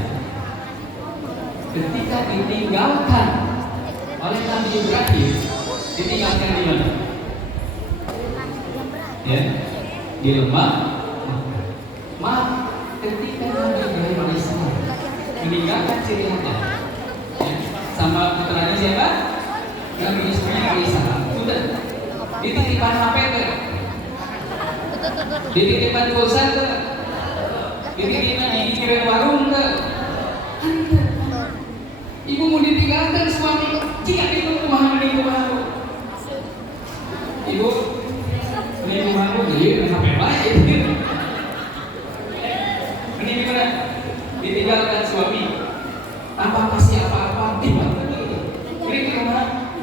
ketika ditinggalkan oleh Nabi Ibrahim, ditinggalkan di mana? Ya, di lembah. Ketika Nabi Ibrahim alaihissalam meninggalkan Siti Hajar, ya, sama putranya siapa? Nabi Ismail alaihissalam. Sudah dititipkan HP tuh, dititipkan pulsa tuh, dititipkan dikirim warung tuh. Ibu mau ditinggalkan suami, jika itu rumah menipu baru. Ibu menipu baru, jadi HP baik. Menipu mana? Ditinggalkan suami, tanpa kasih apa-apa, ini ke rumah.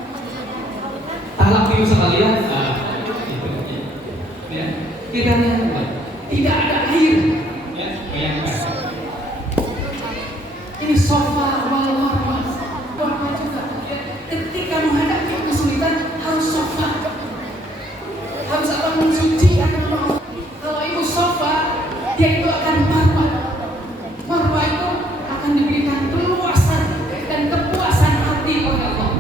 Talak itu sekalian, ya. Tidak ada air, ya. Bayangkan. Ini sofa wal-marwah, juga. Ketika menghadapi kesulitan harus sofa, harus apa mensuci akan Allah. Kalau ibu sofa, dia itu akan marwah. Marwah itu akan diberikan keluasan dan kepuasan hati oleh Allah.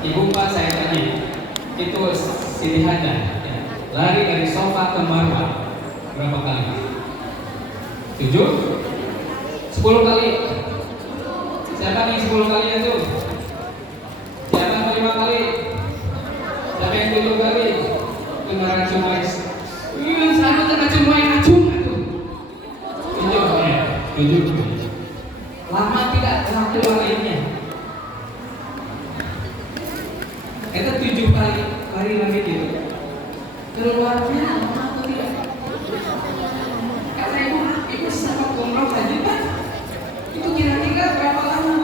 Ibu Pak saya tanya, itu Siti Hajar ya, lari dari sofa ke marwah berapa kali? 7? 10 kali. Siapa nih 10 kali itu? Siapa yang 5 kali? Siapa yang 7 kali? Itu ngaracun guys. Yang satu terkacung main acung itu. 7 ya, 7. Lama tidak laku lainnya. Itu 7 kali lari lagi gitu. Keluarnya lama atau tidak? Kata ibu sama umroh tadi Pak, itu kira-kira berapa lama?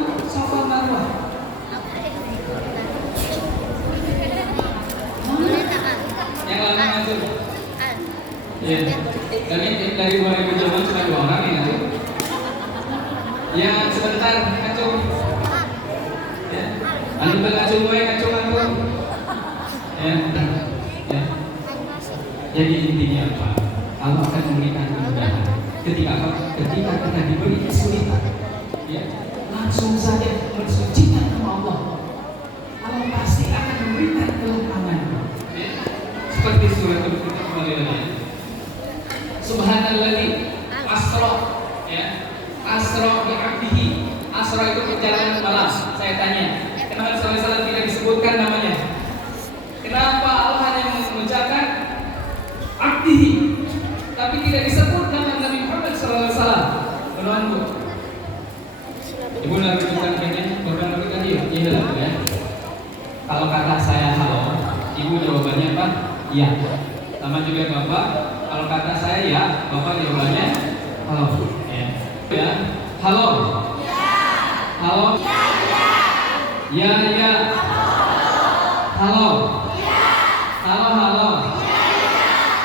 Yang lama ngacung. An. Ya. Dari 2000 zaman cuma 2 orang yang ngacung. Yang sebentar ngacung. Ya. Anu ngacung wae ngacung aku. Ya. Ya. Jadi intinya apa? Allah akan memberikan kemudahan. Ketika kita diberi kesulitan, ya, langsung saja bersucikan nama Allah. Allah pasti akan memberikan kelancaran. Ya. Seperti surat Al-Fatihah kembali lagi. Subhanalladzi asra, ya. Asra bi 'abdihi. Asra itu perjalanan malam. Saya tanya, kenapa salah tidak disebutkan namanya? Kenapa Allah hanya mengucapkan abdihi, tapi tidak disebut nama Nabi Muhammad SAW? Menuanku, Ibu nak rujukan kayaknya program Nabi tadi ya? Iya ya. Kalau kata saya halo, Ibu jawabannya apa? Iya. Sama juga Bapak. Kalau kata saya ya, Bapak jawabannya halo. Ya. Ya. Halo. Ya. Halo. Ya. Ya. Ya. Halo. Ya. Halo. Halo.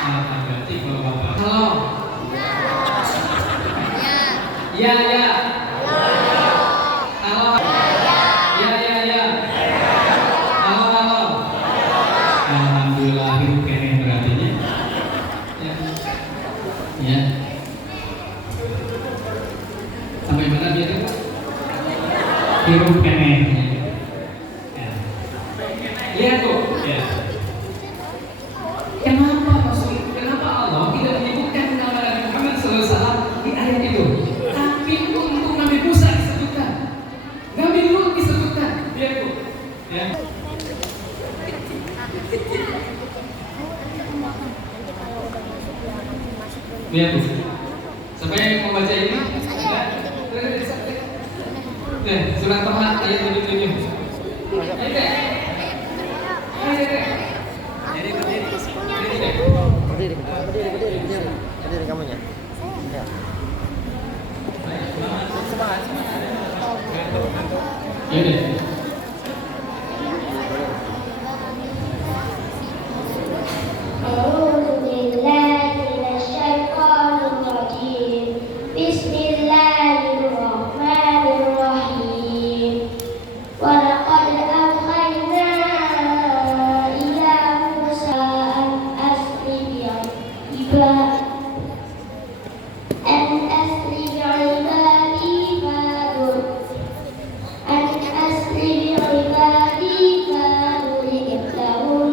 Nah, berarti kalau Bapak halo. Ya. Ya. Halo. Ya. Halo. Alhamdulillah hidup kene berarti ya. Ya. Sampai mana dia tuh? Hidup kene. Ya. Lihat tuh. Ya. Kenapa Allah tidak menyebutkan nama Nabi Muhammad SAW di ayat itu? Tapi untuk Nabi Musa disebutkan, Nabi Lut disebutkan. Lihat tuh. Ya. Lihat tuh. Siapa yang mau baca ini? Surat Toha ayat 77. Ayo deh. Berdiri kamunya. Ya. Semangat. Ayo deh. أعوذ بالله من الشيطان الرجيم بسم الله الرحمن الرحيم ولقد أوحينا إلى موسى أن أسر بعبادي فاضرب لهم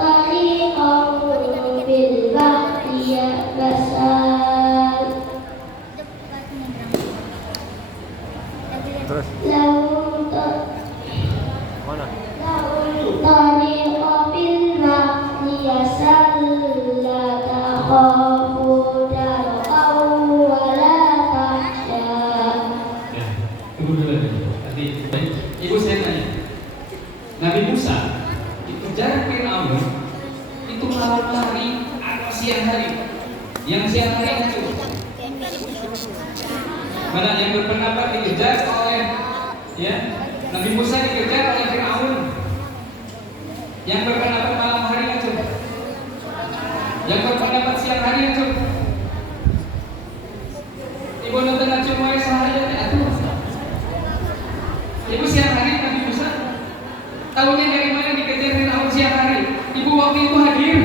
طريقا في البحر يبسا Terus لهم mana? طريق في البحر يسر لا تخافوا درقا ولا تخشى. Ya, tunggu dulu lagi. Nanti, Ibu saya tanya. Nabi Musa dikejar Fir'aun itu malam hari atau siang hari? Yang siang hari itu mana yang berpendapat dikejar oleh ya Nabi Musa dikejar oleh Fir'aun? Yang berpendapat malam hari itu? Yang berpendapat siang hari itu? Ibu nonton aja mulai sehari atuh. Ibu siang hari Nabi Musa tahunya dari mana dikejar Fir'aun siang hari? Ibu waktu itu hadir.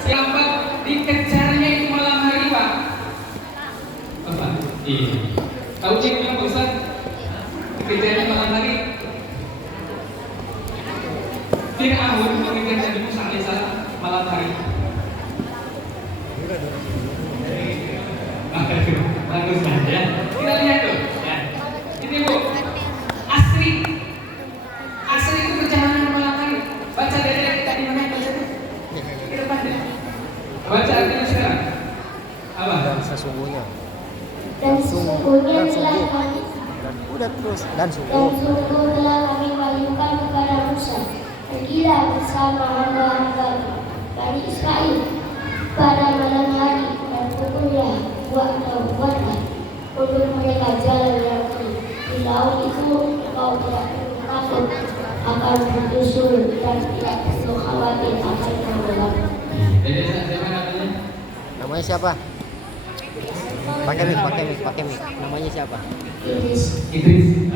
Siapa dikejarnya itu malam hari Pak? Apa? Iya. Tahu ceknya Pak Ustaz? Dikejarnya malam hari. Fir'aun mengejar Nabi Musa alaihissalam malam hari. Bagus kan ya? Kita lihat tuh ya. Ini Bu, Asri itu perjalanan malam hari. Baca dari tadi mana baca tuh? Ke depan deh. Baca artinya sekarang. Apa? Dan sesungguhnya. Dan sesungguhnya telah kami Udah terus dan dan sungguh. sungguh telah kami wahyukan kepada Musa pergilah bersama hamba-hamba Bani Israel pada malam hari dan buatlah untuk mereka jalan yang di laut itu menyusul dan tidak perlu khawatir akan tenggelam. Dede siapa namanya? Namanya siapa? Pakai mic. Namanya siapa? Idris Idris.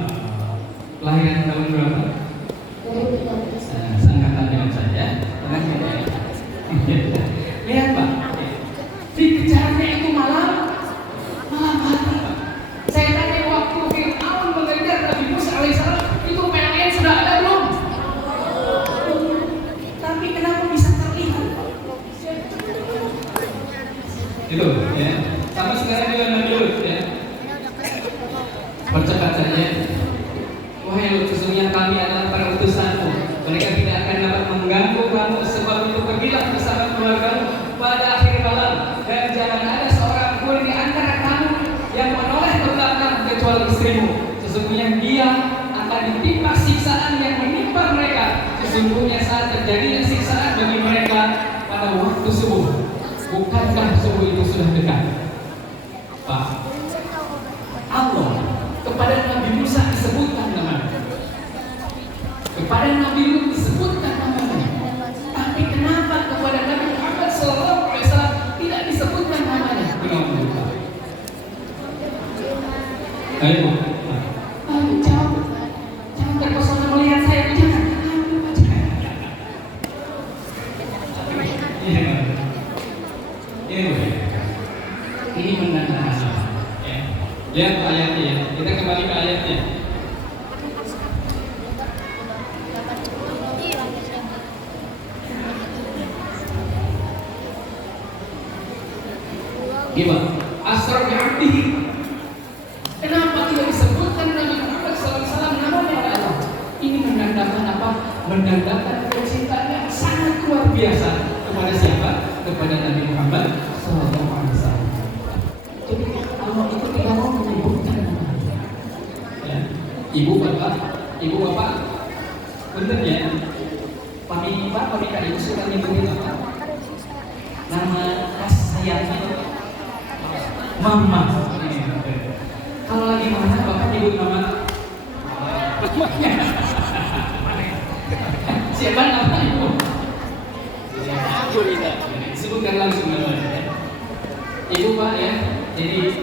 Kelahiran tahun berapa? 2013. Seangkatan dengan saya. Lihat Pak, dikejarnya itu malam hari. Saya tanya waktu Fir'aun mengejar Nabi Musa alaihissalam, itu PLN sudah ada belum? Tapi kenapa bisa terlihat? Itu ya. Sama sekarang juga Nabi Lut ya. Percepat saja. Wahai Lut, sesungguhnya kami adalah para utusanmu. Mereka tidak akan dapat mengganggu kamu, sebab itu pergilah bersama keluargamu pada akhir malam, dan jangan ada seorang pun di antara kamu yang menoleh ke belakang kecuali istrimu. Sesungguhnya dia akan ditimpa siksaan yang menimpa mereka. Sesungguhnya saat terjadinya siksaan bagi mereka pada waktu subuh. Bukankah subuh itu sudah dekat? Pak, Allah kepada Nabi Musa disebutkan namanya, kepada Nabi Lut disebutkan namanya, tapi kenapa kepada Nabi Muhammad SAW tidak disebutkan namanya? Kenapa? Ayo, jangan terpesona melihat saya, jangan. Ini menandakan apa? Lihat ayatnya ya. Kita kembali ke ayatnya. Gimana? Asra bi'abdihi. Kenapa tidak disebutkan Nabi Muhammad SAW namanya oleh Allah? Ini menandakan apa? Menandakan kecintaan yang sangat luar biasa kepada siapa? Kepada Nabi Muhammad SAW. Jadi Allah itu tidak mau menyebutkan namanya. Ya. Ibu bapak, bener ya? Pami kak ibu suka nyebutin apa? Nama khas sayangnya Mama. Kalau lagi mana bapak nyebut mama? Siapa nama ibu? Sebutkan langsung namanya. Ibu Pak ya. Jadi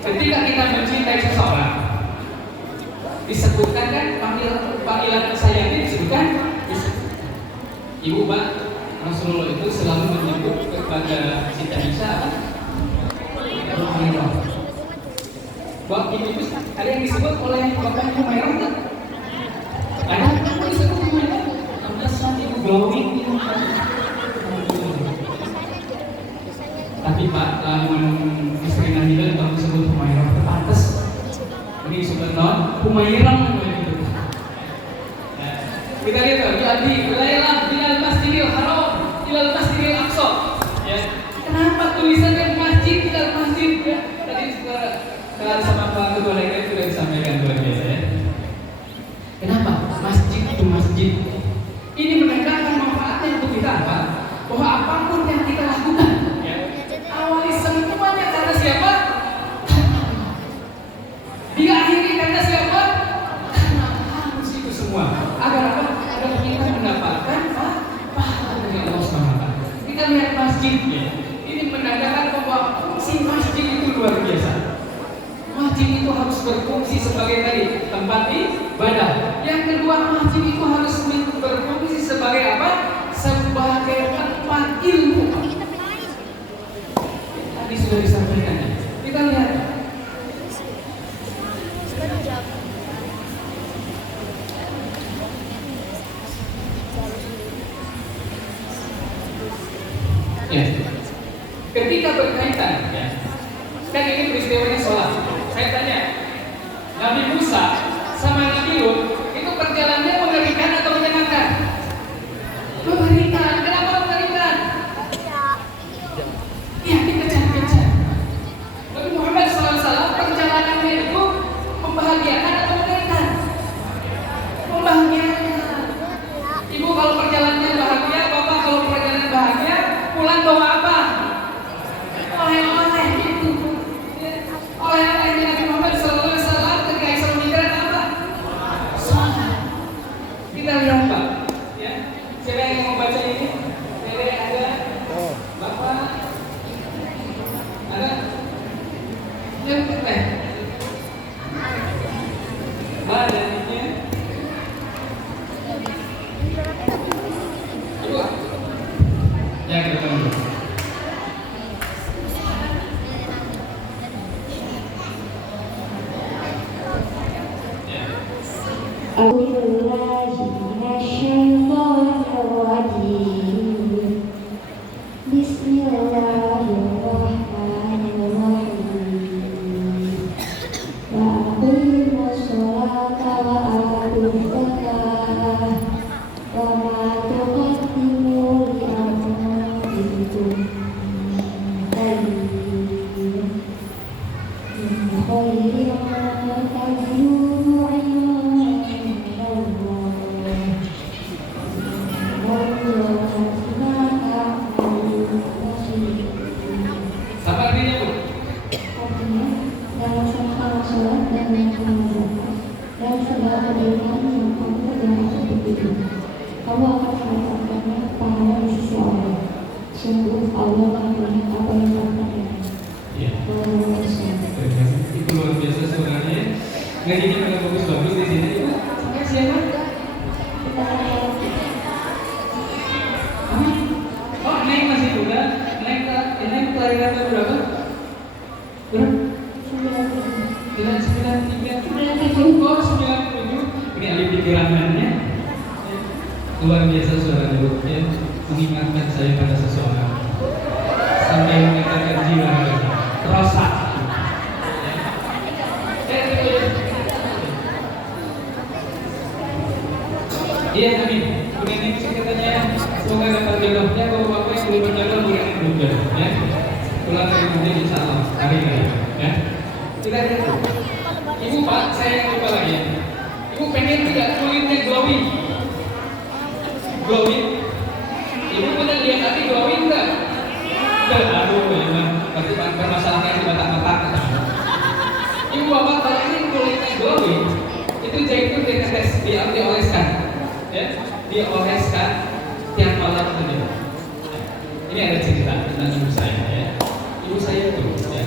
ketika kita mencintai seseorang, disebutkan kan panggilan sayangnya disebutkan. Ibu Pak, Rasulullah itu selalu menyebut kepada Siti Aisyah Humairah. Bahwa itu ada yang disebut oleh Bapak Humairah kan? Ada yang disebut Humairah? Sampai ibu glowing. Tapi Pak, istri Nabi kalau disebut Humairah terpantas. Ini disebut Humairah. Kita lihat Abi Bilailah minal Masjidil Haram ilal Masjidil Aqsa. Ya. Kenapa tulisannya masjid ilal masjid? Ya. Tadi kalau sama Pak Ketua Lektor sudah disampaikan luar biasa ya. Kenapa? Masjid itu masjid. Ini menandakan manfaatnya untuk kita apa? Bahwa apapun yang kita lakukan, ya, awali semuanya karena siapa? Diakhiri karena siapa? Karena harus itu semua. Agar apa? Agar kita mendapatkan pahala dari Allah SWT. Kita lihat masjidnya. Ini menandakan bahwa fungsi masjid itu luar biasa. Masjid itu harus berfungsi sebagai tadi tempat ibadah. Yang kedua, masjid itu harus berfungsi sebagai apa? Sebagai tempat ilmu. Tadi sudah disampaikan. Kita lihat. Ya. Ketika berkaitan, ya, kan ini peristiwanya sholat. Saya tanya, Nabi Musa sama Nabi Lut itu perjalanannya mengerikan atau menyenangkan? Mengerikan. Kenapa mengerikan? Ya, dikejar-kejar. Nabi Muhammad SAW perjalanannya itu membahagiakan atau mengerikan? Membahagiakan. Ibu kalau perjalanannya bahagia, bapak kalau perjalanan bahagia, pulang bawa apa? Oleh-oleh itu. Oleh-oleh Nabi Muhammad SAW ketika Isra Mi'raj apa? Salat. Yang ke depan dulu. Apa artinya, Bu? Artinya, dalam segala sholat dan dalam segala kebaikan yang kamu kerjakan seperti itu, kamu akan mendapatkannya pahala di sisi Allah. Sungguh Allah akan melihat apa yang kamu kerjakan. Iya. Itu luar biasa suaranya. Ngajinya pada bagus-bagus di sini. Ibu, sampai siapa? Oh, Neng masih muda. Neng kelahiran tahun berapa? Berapa? 93. Oh, 97. Ini alif pikirannya. Luar biasa suaranya, Bu. Ya, mengingatkan saya pada seseorang. Sampai mengatakan jiwa terasa. Iya, amin. Kemudian ini katanya semoga dapat jodohnya. Bapak-bapak yang belum berjodoh, boleh berjodoh, ya. Pulang dari nanti insya Allah hari ini, ya. Kita lihat. Ibu, Pak, saya yang lupa lagi. Ibu pengen tidak kulitnya glowing? Glowing? Ibu punya lihat tadi glowing enggak? Enggak, aduh, memang pasti permasalahannya di mata-mata. Ibu bapak kalau ini kulitnya glowing, itu zaitun dioleskan, ya, dioleskan tiap malam saja. Ini ada cerita tentang ibu saya, ya. Ibu saya itu, ya,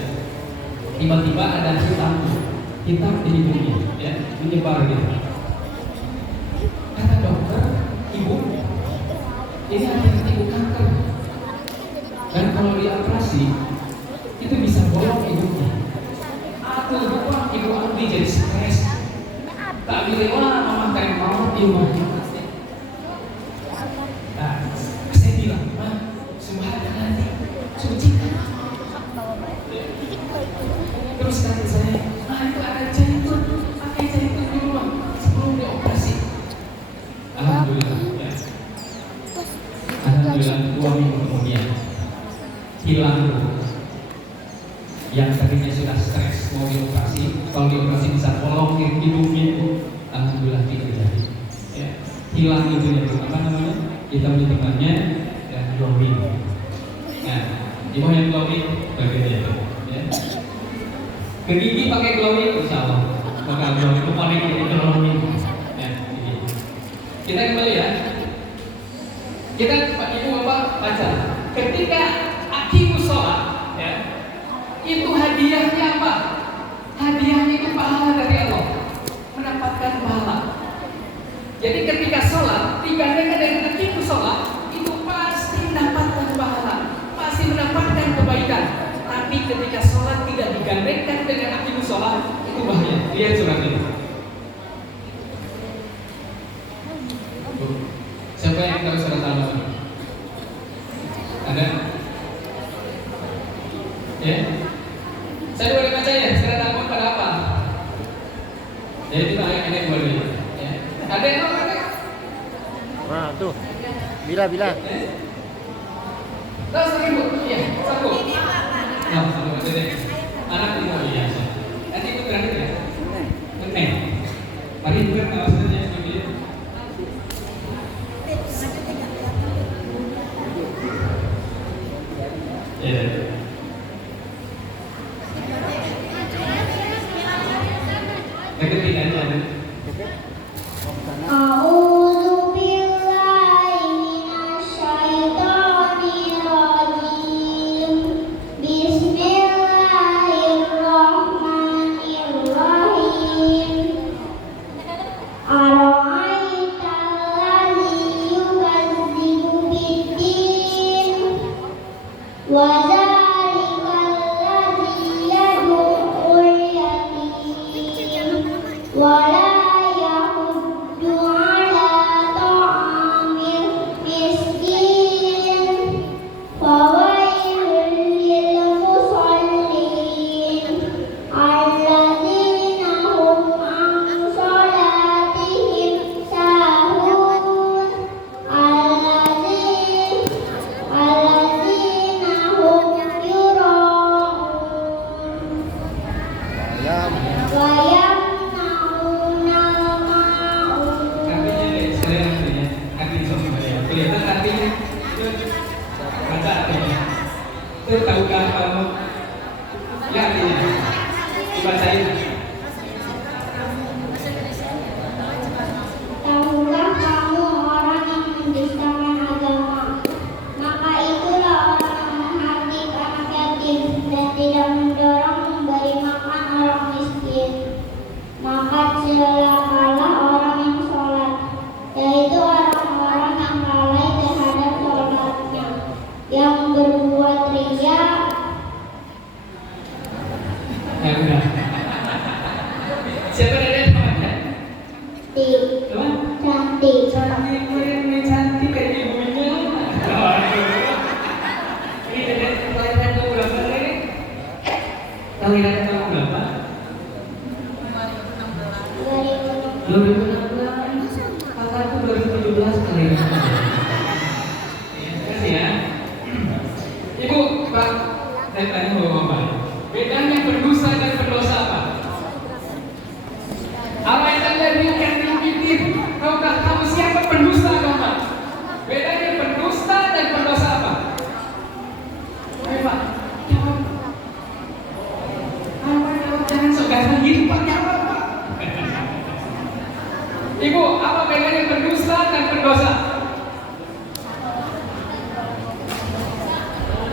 tiba-tiba ada hitam di hidungnya, ya, menyebar gitu. Kata dokter, ibu, ini ada ibu kanker. Dan kalau dioperasi, itu bisa bolong hidungnya. Aduh, lupa ibu Andi jadi stres. Tak bilang, wah, mama kayak mau ibu. Nah, saya bilang, ma, subhanallah nanti, suci kan? Terus kata saya, itu ada jahitan, pakai jahitan di rumah sebelum dioperasi. Alhamdulillah, ya. Alhamdulillah, 2 minggu kemudian hilang yang tadinya sudah stres mau dioperasi, kalau dioperasi bisa polongin hidungnya, alhamdulillah tidak jadi, ya. Hilang itu yang apa namanya, hitam di temannya dan glowing. Nah, ibu yang glowing berbeda itu, ya. Ke gigi pakai glowing, insya Allah pakai glowing, lupa nih glowing, ya. Kita kembali, ya. Kita ibu bapak baca ketika akimu sholat, ya, itu hadiahnya apa? Hadiahnya itu pahala dari Allah, mendapatkan pahala. Jadi ketika sholat digandengkan dengan akimu sholat, itu pasti mendapatkan pahala, pasti mendapatkan kebaikan. Tapi ketika sholat tidak digandengkan dengan akimu sholat, itu bahaya. Lihat surat ini. Siapa yang tahu surat Al-Baqarah? Ada? Ya, saya boleh baca ya. Surat Al-Baqarah pada apa? Ya itu ayat ini boleh. Ya. Ada yang tahu? Ada? Wah, tuh. Bila. Tahu sendiri, Bu? Iya, sanggup. Nah, ada deh. Anak itu iya. Nanti itu terakhir ya. Neng. Mari bukan alasannya sedikit. Ya. Ketika A'udzu billahi minasyaitonir rajim. Bismillahirrahmanirrahim. Ara'aital ladzi yukadzibu biddin. وذلك الذي يدعو اليتيم ولا يحض على طعام المسكين فويل للمصلين الذين هم عن صلاتهم ساهون الذين هم يراءون ويمنعون الماعون. Artinya saya artinya arti sama ya. Kelihatan artinya. Baca artinya. Itu tahukah kamu? Ya artinya. Dibacain. Tahukah kamu orang yang mendustakan agama? Maka itulah orang yang menghardik anak yatim dan tidak mendorong memberi makan orang miskin. Maka celakalah orang yang sholat, yaitu orang-orang yang lalai terhadap sholatnya, yang berbuat riya. Ya udah. Siapa ada namanya? Teman? Cantik. Cantik, ini cantik kayak ibunya. Ini dedek kelahiran kamu berapa nih? Kelahiran kamu berapa? 2016. Kakakku 2017 kelahiran. Terima kasih ya. Ibu, Pak, saya tanya Bapak. Bedanya berdosa dan berdosa apa? Apa yang terjadi yang dibikin? Tahukah kamu siapa pendusta agama? Bedanya pendusta dan pendosa apa? Ayo Pak, jawab. Jawab, jangan sok ganteng gitu Pak, jawab Pak. Ibu, apa bedanya pendusta dan pendosa?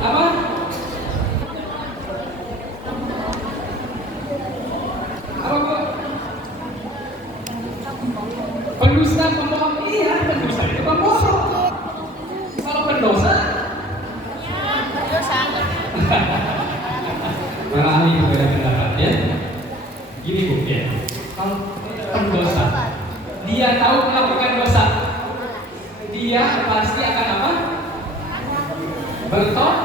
Apa? Apa Bu? Pendusta pembohong, iya pendusta itu pembohong. Kalau pendosa, para ahli berbeda pendapat ya. Gini Bu ya, kalau pendosa, dia tahu melakukan dosa, dia pasti akan apa? Bertobat.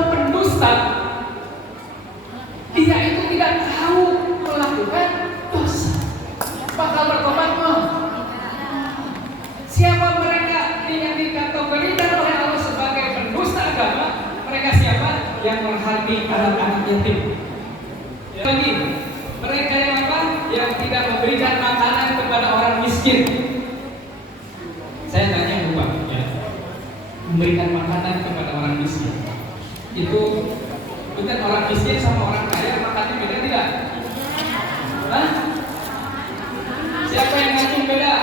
Pendusta, dia itu tidak tahu melakukan dosa, bakal bertobat mah. Siapa mereka yang dikategorikan oleh Allah sebagai pendusta agama? Mereka siapa? Yang menghardik anak-anak yatim. Lagi, mereka yang apa? Yang tidak memberikan makanan kepada orang miskin. Saya tanya Bu Pak, ya. Memberikan makanan kepada orang miskin itu bukan orang miskin sama orang kaya makannya beda tidak? Hah? Siapa yang ngatur beda?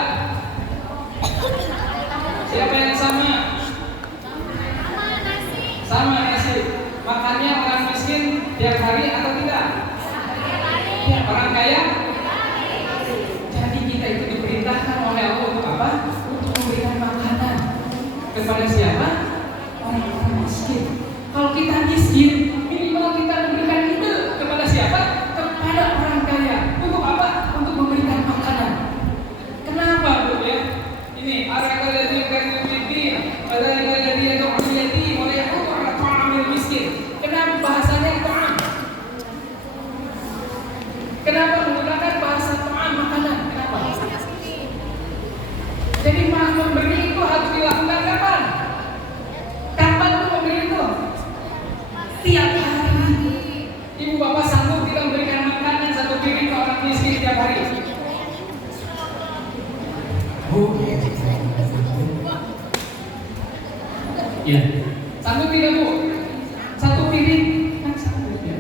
Siapa yang sama? Sama nasi. Makannya orang miskin tiap hari atau tidak? Ya, orang kaya? Jadi kita itu diperintahkan oleh Allah untuk apa? Untuk memberikan makanan kepada siapa? Orang-orang miskin. Kalau kita miskin, minimal kita memberikan ide kepada siapa? Kepada orang kaya. Untuk apa? Untuk memberikan makanan. Kenapa Bu ya? Ini araqal ladzi kadzubitin, adzalika ladzi yad'u al-yatim wa yahuddu 'ala ta'amil miskin. Kenapa bahasanya ta'am? Kenapa menggunakan bahasa ta'am makanan? Kenapa? Jadi memberi itu harus dilakukan kapan? Kapan tuh memberi itu? Tiap hari. Ibu bapak sanggup kita memberikan makanan satu piring ke orang miskin tiap hari? Bu, ya, sanggup tidak Bu? Satu piring kan sanggup ya.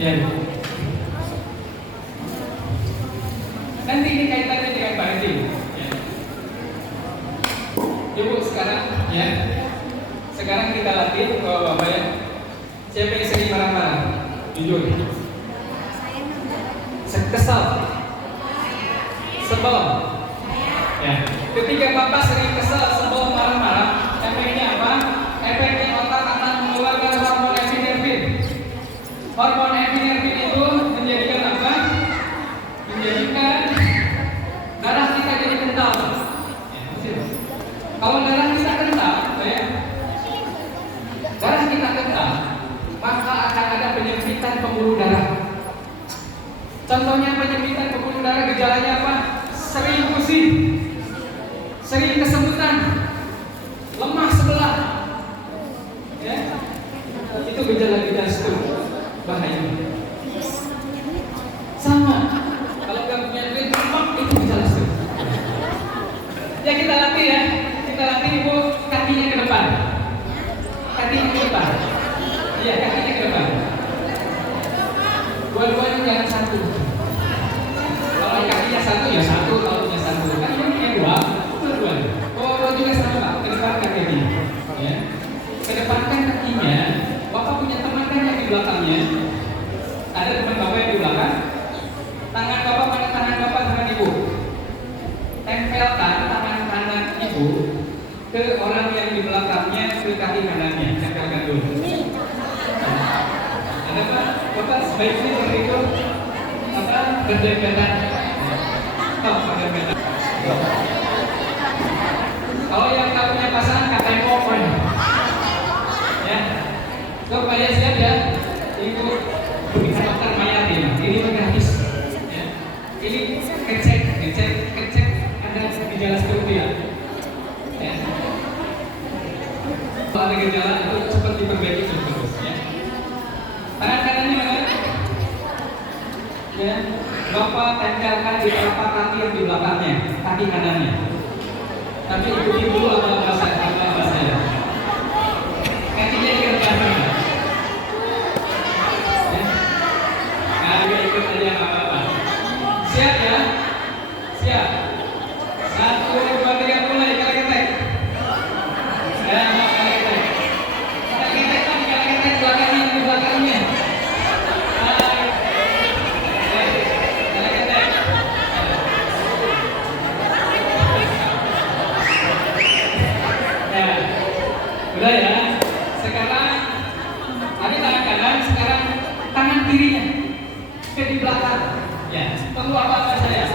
Ya. Nanti ini kaitannya dengan Pak Edi. Ya. Ibu sekarang ya. Sekarang kita latih Bapak ya. Siapa yang sering marah-marah? Jujur. Kesel, sebel. Ya. Ketika bapak sering kesel, sebel, marah-marah, efeknya apa? Efeknya otak akan mengeluarkan hormon epinefrin. Hormon epinefrin itu menjadikan apa? Menjadikan darah kita jadi kental. Kalau darah kita kental, darah kita kental, maka akan ada penyempitan pembuluh darah. Contohnya penyempitan pembuluh darah, gejalanya apa? Sering pusing, sering kesemutan, lemah sebelah. Ya, itu gejala-gejala stroke, bahaya. Sama, kalau nggak punya duit, itu gejala stroke. Ya kita latih ya, kita latih ibu kakinya ke depan, kakinya ke depan. Iya, kakinya ke depan. Dua-duanya jangan satu. Kalau kakinya satu ya satu, kalau punya satu. Kan ini punya dua. Kalau juga sama, kedepankan kakinya. Ya. Kedepankan kakinya. Bapak punya teman kan yang di belakangnya. Ada teman bapak yang di belakang. Tangan bapak mana tangan bapak, tangan ibu. Tempelkan tangan kanan ibu ke orang yang di belakangnya, ke kaki kanannya. Tempelkan dulu. Ada apa? Bapak sebaiknya seperti itu apa? Berdempetan. Berdempetan. Kalau yang tak punya pasangan katain open. Ya. Supaya siap ya. Ibu bisa dokter mayatin. Ini gratis. Ya. Ini ngecek ada gejala stroke ya. Ya. Kalau ada gejala itu cepat diperbaiki terus ya. Tangan kanannya mana? Ya, bapak tempelkan di telapak kaki yang di belakangnya, kaki kanannya. Tapi ikuti dulu apa saya. Kakinya ke depan. Ya. Nah, ikut aja nggak apa-apa. Siap ya? Siap. 1, 2, 3 mulai ketek. Ya, ketek. Ketek belakangnya di belakangnya. Udah ya. Sekarang ada tangan kanan, sekarang tangan kirinya ke di belakang. Ya, perlu apa saya?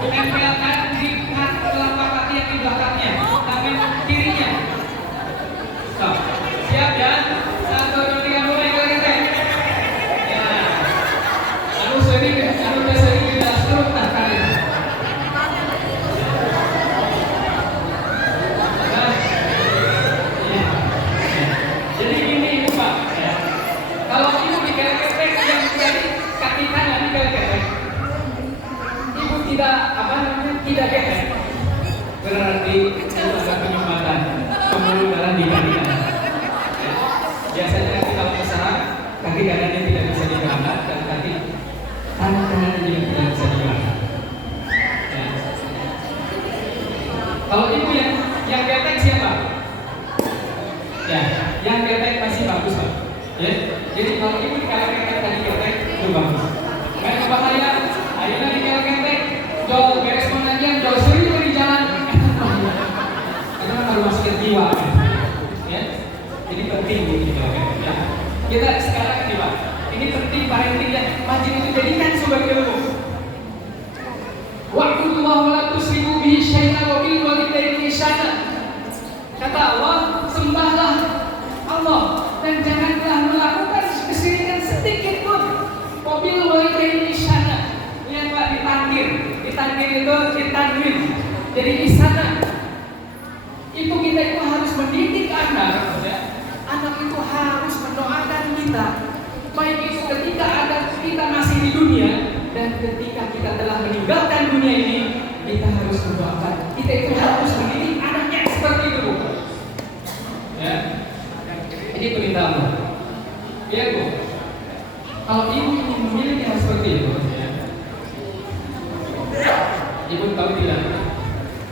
Tempelkan di telapak kaki yang di belakangnya, tangan kirinya. So, siap ya? 1, 2, 3 mulai ketek. Ya. Anu sering kita stroke tak kali. Jadi ini Pak, ya. Kalau ibu dikelek-kelek yang dari kaki kanan dikelek-kelek, ibu tidak kelek, berarti itu ada penyumbatan pembuluh darah di kaki kanan. Ya. Biasanya kalau kesalahan kaki kanannya tidak bisa digerakkan dan kaki kanan juga tidak bisa digerakkan. Ya. Kalau ibu yang ketek siapa? Ya, yang ketek masih bagus Pak. Ya, jadi kalau ibu dikelek-kelek tadi ketek itu bagus. Kayak bahaya, akhirnya dikelek-kelek, jauh beres pengajian, jauh sering di jalan. Karena baru masuk jiwa. Ya, jadi penting ini dikelek-kelek. Ya, kita sekarang nih Pak. Ini penting paling tidak majid itu jadikan sebagai ilmu. Wa'budullaha wa la tusyriku bihi syai'an wa bil walidayni ihsana. Kata Allah, sembahlah Allah dan janganlah melakukan kesyirikan sedikit pun. Wabil walidayni ihsana. Lihat Pak, ditanwin itu ditanwin. Jadi ihsana. Itu kita itu harus mendidik anak, ya. Anak itu harus mendoakan kita. Baik itu ketika kita masih di dunia dan ketika kita telah meninggalkan dunia ini, kita harus mendoakan. Kita itu harus mendidik anaknya seperti itu, Bu. Ya, ini perintah Allah. Ya, Bu. Kalau ibu ingin memilih yang seperti itu, ya. Ibu tahu tidak?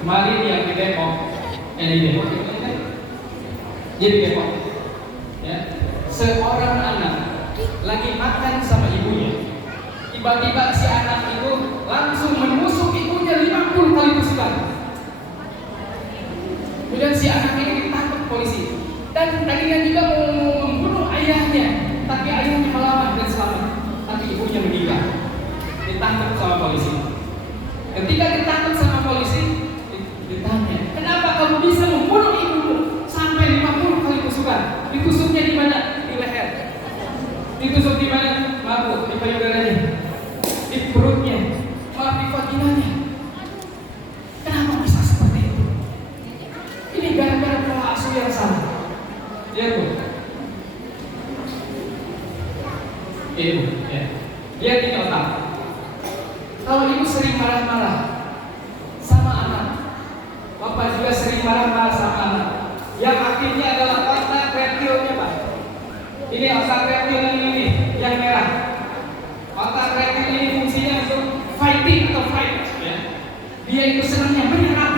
Kemarin yang di Depok, jadi Depok, ya. Seorang anak lagi makan sama ibunya. Tiba-tiba si anak itu langsung menusuk ibunya 50 kali tusukan. Kemudian si anak ini ditangkap polisi. Dan tadinya juga mau membunuh ayahnya, tapi ayahnya melawan dan selamat. Tapi ibunya meninggal. Ditangkap sama polisi. Ketika ditangkap sama polisi, ditanya, kenapa kamu bisa membunuh ibumu sampai 50 kali tusukan? Ditusuknya di mana? Di leher. Ditusuk di mana? Maaf bu, di payudaranya, di perutnya, maaf di vaginanya. Kenapa bisa seperti itu? Ini gara-gara pola asuh yang salah. Lihat bu, ibu, ya. Lihat ini otak. Kalau ibu sering marah-marah sama anak, bapak juga sering marah-marah sama anak, yang akhirnya adalah otak reptilnya pak. Ini otak reptil ini yang merah. Otak reptil ini fungsinya untuk fighting atau fight, ya. Dia itu senangnya menyerang.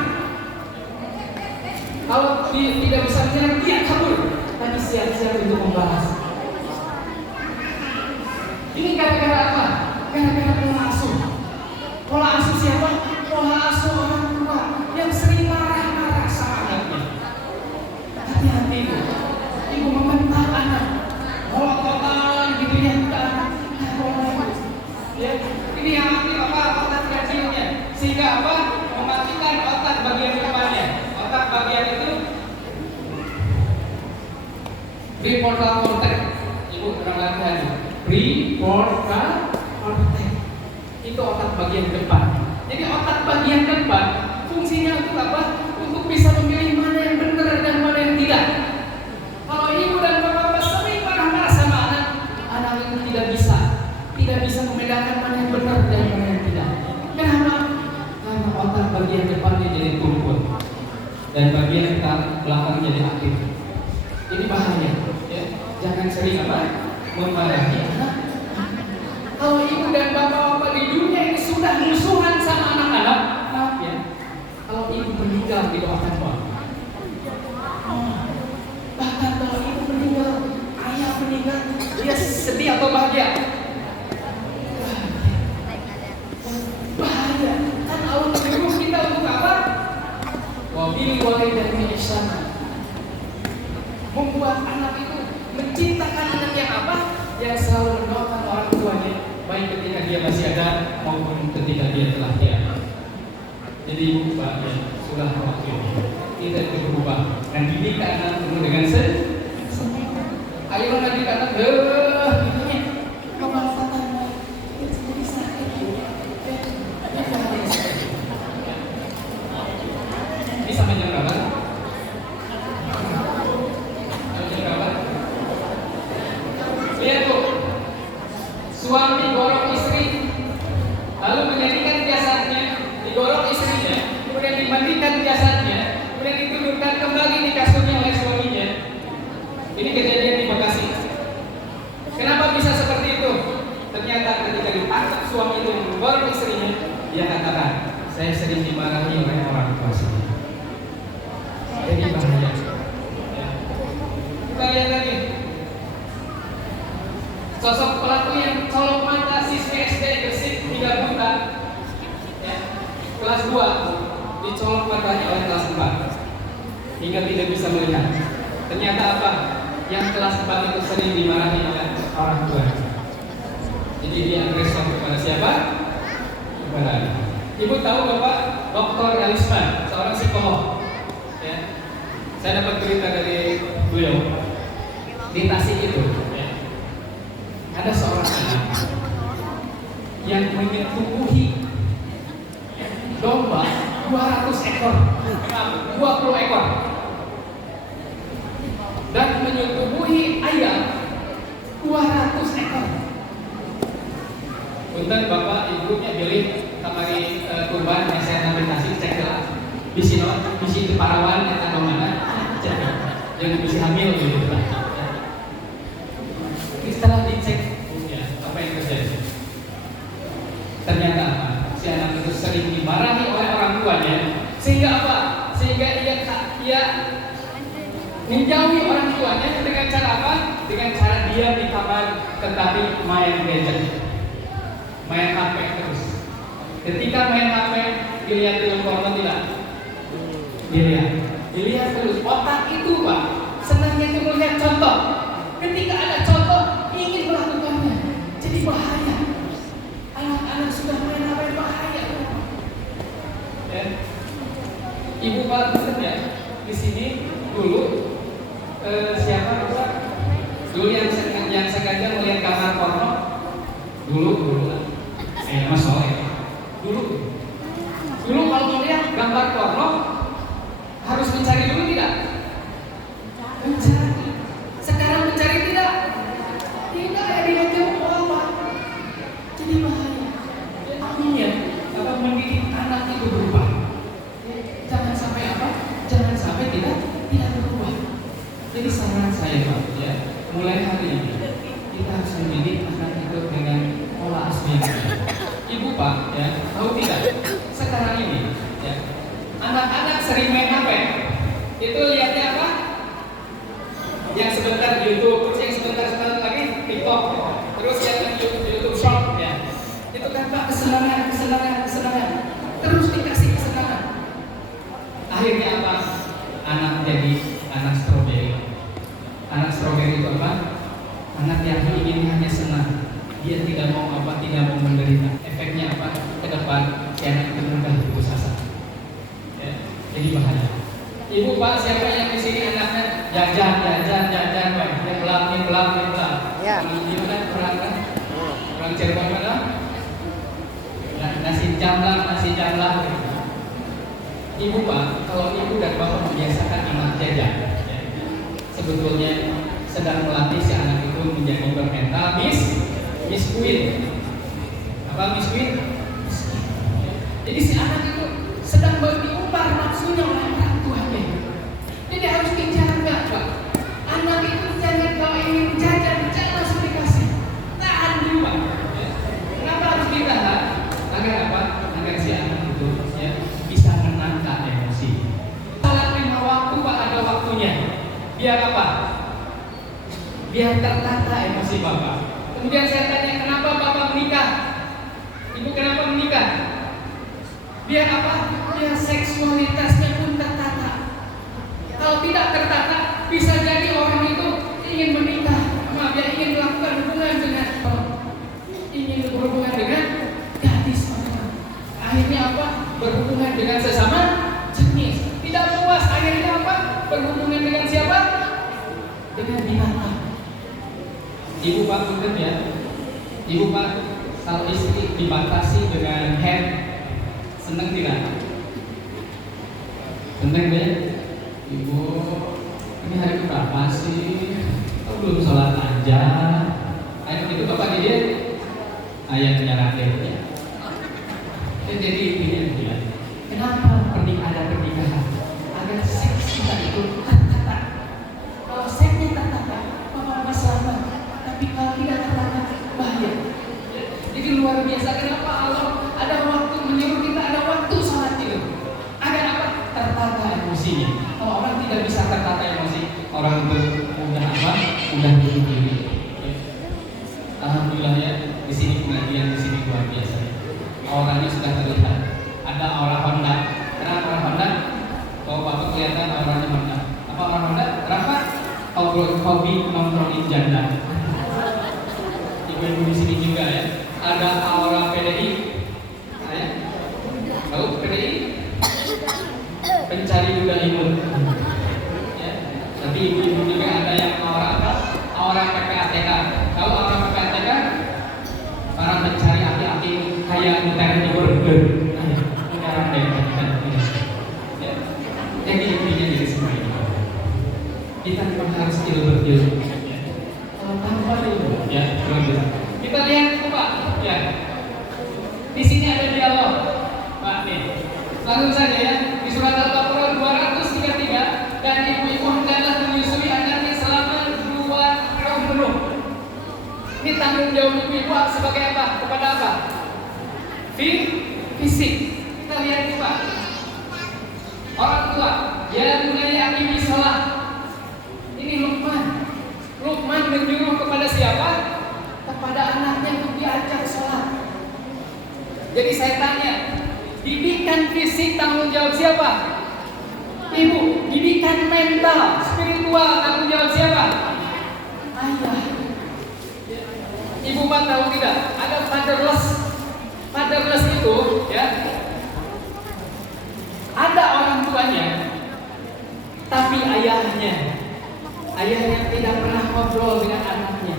Kalau dia tidak bisa menyerang, dia kabur. Tapi siap-siap untuk membalas. Ini gara-gara apa? Gara-gara pola asuh. Pola asuh siapa? Pola asuh orang tua yang sering marah-marah sama anaknya. Hati-hati ibu. Ibu membentak anak. Kolot-kolotan gitu ya. Ya, ini yang aktif apa? Otak kecilnya. Sehingga apa? Mematikan otak bagian depannya. Otak bagian itu prefrontal cortex. Ibu kurang latihan. Prefrontal cortex. Itu otak bagian depan. Jadi otak bagian depan fungsinya untuk apa? Untuk bisa memilih mana yang benar dan mana yang tidak. Kalau ibu dan bapak sering marah-marah sama anak, anak itu tidak bisa membedakan mana yang benar dan mana yang tidak. Kenapa? Karena otak bagian depannya jadi tumpul dan bagian belakang jadi aktif. Ini bahaya. Ya. Jangan sering apa? Memarahi anak. Kalau ibu dan bapak-bapak di dunia ini sudah musuhan sama anak-anak, maaf ya, kalau ibu meninggal didoakan doa. Bahkan kalau ibu meninggal, ayah meninggal, dia sedih atau bahagia? Bahagia. Kan Allah menyuruh kita untuk apa? Wabil walidaini ihsana. Membuat anak itu menciptakan anak yang apa? Yang selalu mendoakan orang tuanya, baik ketika dia masih ada maupun ketika dia telah tiada. Jadi ibu bapak sudah waktunya kita itu berubah dan didik anak penuh dengan ayo nanti anak begini kemanfaatan jadi sakit ini sampai jam berapa? Lihat tuh, suami gorong istri, lalu menjadikan jasadnya, digorong istrinya, kemudian dimandikan jasadnya, kemudian ditundukkan kembali di kasurnya oleh suaminya. Ini kejadian di Bekasi. Kenapa bisa seperti itu? Ternyata ketika ditangkap suami itu menggorong istrinya, dia katakan, saya sering dimarahi oleh orang tua saya. Jadi bahaya. Kita lihat lagi. Sosok pelaku yang colok mata siswi SD Gresik hingga buta, ya, kelas 2 dicolok matanya oleh kelas 4 hingga tidak bisa melihat. Ternyata apa? Yang kelas 4 itu sering dimarahi oleh orang tua. Jadi dia agresor kepada siapa? Kepada anak. Ibu tahu Bapak Dr. Elisman, seorang psikolog. Ya. Saya dapat berita dari beliau di Tasik itu. Ada seorang anak yang menyetubuhi domba 200 ekor, 20 ekor, dan menyetubuhi ayam 200 ekor. Punten bapak ibunya pilih kamari kurban yang saya namentasi cek bisi non, bisi itu parawan yang ada mana, jangan bisi hamil gitu lah. Setelah dicek ya, apa yang terjadi, ternyata apa? Si anak itu sering dimarahi oleh orang tuanya, sehingga apa? Sehingga ia menjauhi orang tuanya dengan cara apa? Dengan cara dia di kamar tetapi main gadget. main HP terus. Ketika main HP, dilihat film porno tidak? Dilihat terus. Otak itu Pak, senangnya itu melihat contoh. Ketika ada contoh, ingin melakukannya. Jadi bahaya. Anak-anak sudah main HP bahaya. Ya. Ibu Pak, betul ya? Di sini dulu siapa Pak? Dulu yang sengaja melihat gambar porno. Dulu lah. Nama Soleh. Dulu kalau melihat gambar porno harus mencari dulu tidak? Mencari. Sekarang mencari tidak? Tidak ada yang jauh Pak. Jadi bahaya. Artinya apa mendidik anak itu berubah. Jangan sampai apa? Jangan sampai tidak berubah. Jadi saran saya Pak, ya, mulai hari ini kita harus mendidik anak itu dengan pola asuh yang benar. Ibu Pak, ya, tahu tidak? Sekarang ini, ya, anak-anak sering main HP. Itu lihatnya apa? Yang sebentar YouTube, terus yang sebentar lagi TikTok, terus yang YouTube Short, ya. Itu kan Pak kesenangan. Terus dikasih kesenangan. Akhirnya apa? Anak jadi anak stroberi. Anak stroberi itu apa? Anak yang ingin hanya senang. Dia tidak mau menderita. Efeknya apa? Ke depan si anak itu mudah putus asa. Ya, jadi bahaya. Ibu Pak, siapa yang di sini anaknya jajan, Pak? Dia belak. Ya. Gimana orang Cirebon mana? Nasi jamlah. Ibu Pak, kalau ibu dan bapak membiasakan anak jajan, ya, sebetulnya sedang melatih si anak itu menjadi bermental miskin. Apa miskin? Jadi si anak itu sedang diumbar nafsunya oleh orang tuanya. Jadi harus dijaga Pak. Anak itu jangan kalau ingin jajan langsung dikasih. Tahan dulu Pak. Kenapa harus ditahan? Agar apa? Agar si anak itu ya bisa menangkap emosi. Salat 5 waktu Pak, ada waktunya. Biar apa? Biar tertata emosi Bapak. Kemudian saya tanya, kenapa Bapak menikah? Ibu kenapa menikah? Biar apa? Biar seksualitasnya pun tertata. Kalau tidak tertata, bisa jadi orang itu ingin menikah, dia ingin melakukan hubungan dengan gadis orang. Akhirnya apa? Berhubungan dengan sesama jenis. Tidak puas, akhirnya apa? Berhubungan dengan siapa? Dengan binatang. Ibu Pak, betul ya? Ibu Pak, kalau istri dibatasi dengan hand, senang tidak? Senang deh. Ibu, ini hari berapa sih? Oh, belum sholat aja. Ayo itu Bapak dia ayahnya rakyatnya. Jadi intinya dia, kenapa ada pernikahan? Agar seks kita itu tertata. Kalau seksnya tertata, Bapak selamat. Tapi kalau tidak tertata, bahaya. Jadi luar biasa. Kenapa Allah ada waktu menyuruh kita ada waktu sholat itu? Agar apa? Tertata emosinya. Kalau orang tidak bisa tertata emosi, orang itu mudah apa? Mudah bunuh diri. Alhamdulillah ya, di sini pengajian di sini luar biasa. Auranya sudah terlihat. Ada aura Honda. Kenapa aura Honda? Kalau Bapak kelihatan auranya Honda. Apa aura Honda? Kenapa? Hobi nongkrongin janda. Ibu-ibu di sini juga ya. Ada aura PDI. Ya. Tahu PDI? Pencari duda imut. Ya. Nanti ibu-ibu juga ada yang aura apa? Aura PPATK. Tahu aura PPATK? Para pencari hati-hati kayak muter di burger. Sekarang deh. Ya. Jadi intinya dari semua ini. Kita memang harus ilmu. Kalau tanpa ilmu, ya, kita lihat Pak, ya. Di sini ada dialog, Pak nih. Langsung saja ya, di surat Al-Baqarah 233 dan ibu-ibu hendaklah menyusui anaknya selama 2 tahun penuh. Ini tanggung jawab ibu-ibu sebagai apa? Kepada apa? Fisik. Kita lihat nih Pak. Orang tua, ya bunaya akimi salah. Ini Luqman menyuruh kepada siapa? Kepada anaknya untuk diajak sholat. Jadi saya tanya, didikan fisik tanggung jawab siapa? Ibu. Didikan mental, spiritual tanggung jawab siapa? Ayah. Ibu Pak tahu tidak? Ada fatherless. Fatherless itu ya, ada orang tuanya, tapi ayahnya tidak pernah ngobrol dengan anaknya.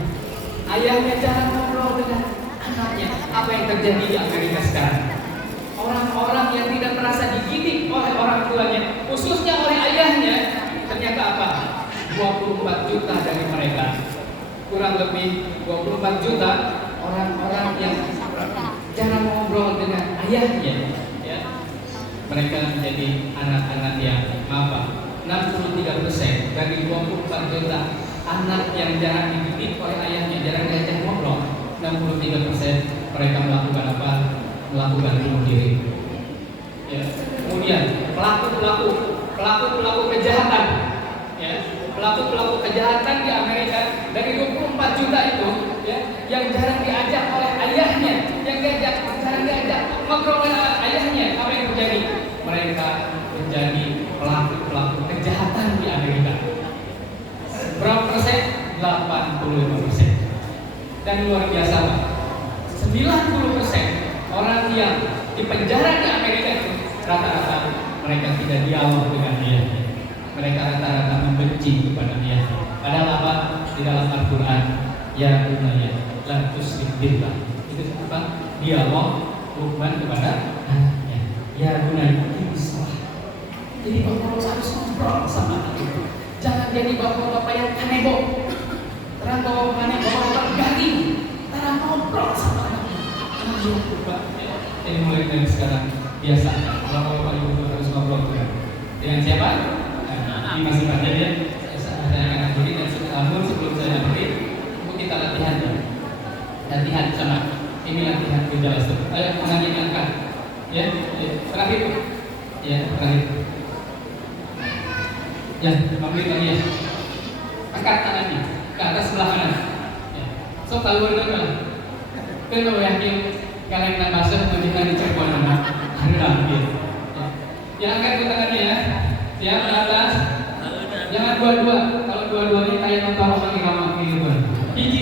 Ayahnya jarang ngobrol dengan anaknya. Apa yang terjadi di Amerika sekarang? Orang-orang yang tidak merasa dididik oleh orang tuanya, khususnya oleh ayahnya, ternyata apa? 24 juta dari mereka, kurang lebih 24 juta orang-orang yang jarang ngobrol dengan ayahnya, ya. Mereka menjadi anak-anak yang apa? 63% dari 24 juta anak yang jarang dididik oleh ayahnya, jarang diajak ngobrol. 63% mereka melakukan apa? Melakukan bunuh diri. Ya. Kemudian pelaku kejahatan, ya. Pelaku kejahatan di Amerika dari 24 juta itu, ya, yang jarang diajak oleh ayahnya, yang jarang diajak ngobrol dengan ayahnya, apa yang terjadi? Mereka menjadi pelaku kejahatan di Amerika. Berapa persen? 85%. Dan luar biasa, Pak. 90% orang yang dipenjara di Amerika itu rata-rata mereka tidak dialog dengan dia. Mereka rata-rata membenci kepada dia. Padahal apa? Di dalam Al-Quran, ya bunaya la tusyrik billah. Itu apa? Dialog Luqman kepada anaknya. Ya bunaya, ini salah. Jadi bapak harus ngobrol sama anak itu. Jangan jadi bapak-bapak yang kanebo. Terang bapak bapak garing. Terang ngobrol sama anak. Ini mulai dari sekarang biasa. Kalau bapak ibu harus ngobrol dengan siapa? Ini masih pada dia. Saya akan beri dan sebelum saya beri, kita latihan sama. Ini latihan gejala stroke. Ayo tangannya diangkat. Ya, terakhir. Ya, terakhir. Ya, ambil lagi ya. Angkat tangannya ke atas sebelah kanan. Ya. So keluar dulu. Kalau yakin kalian nak masuk menjadi cepuan anak, anda ambil. Ya, angkat tangannya ya. Siap ke atas. Jangan dua-dua. Kalau dua-duanya kayak nonton orang di kamar gitu. Hiji.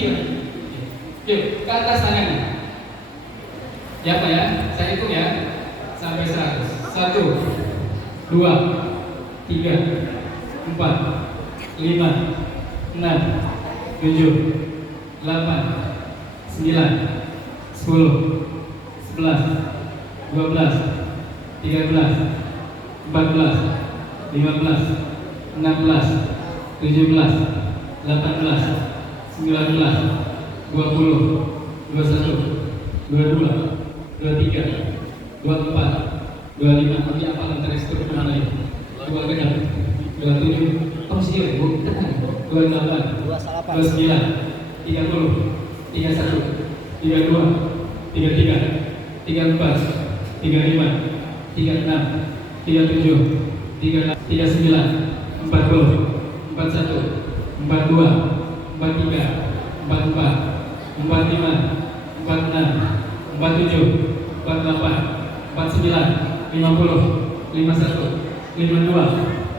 Yuk, ke atas tangannya. Ya Pak ya, saya hitung ya sampai 100. 1, 2, 3, 4, 5, 6, 7, 8, 9, 10, 11, 12, 13, 14, 15, 16, 17, 18, 19, 20, 21, 22, 23, 24, 25, tapi apa antara struktur mana ini? 26, 27, terus dia Bu, tenang, 28, 29, 30, 31, 32, 33, 34, 35, 36, 37, 39, 40, 41, 42, 43, 44, 45, 46, 47, 48, 49, 50, 51, 52,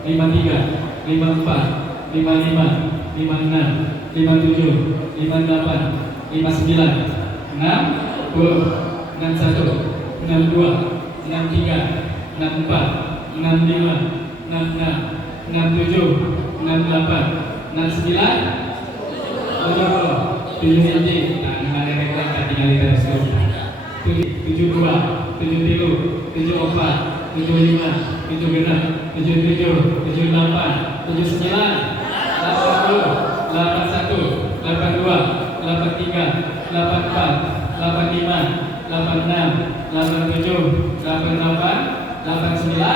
53, 54, 55, 56, 57, 58, 59, 60, 61, 62, 63, 64, 65, 66, 67, 68, 69, 70 nanti. Nah, ada mereka tinggal di terus. 72, 73, 74, 75, 76, 77, 78, 79, 80, 81, 82, 83, 84, 85, 86, 87, 88, 89,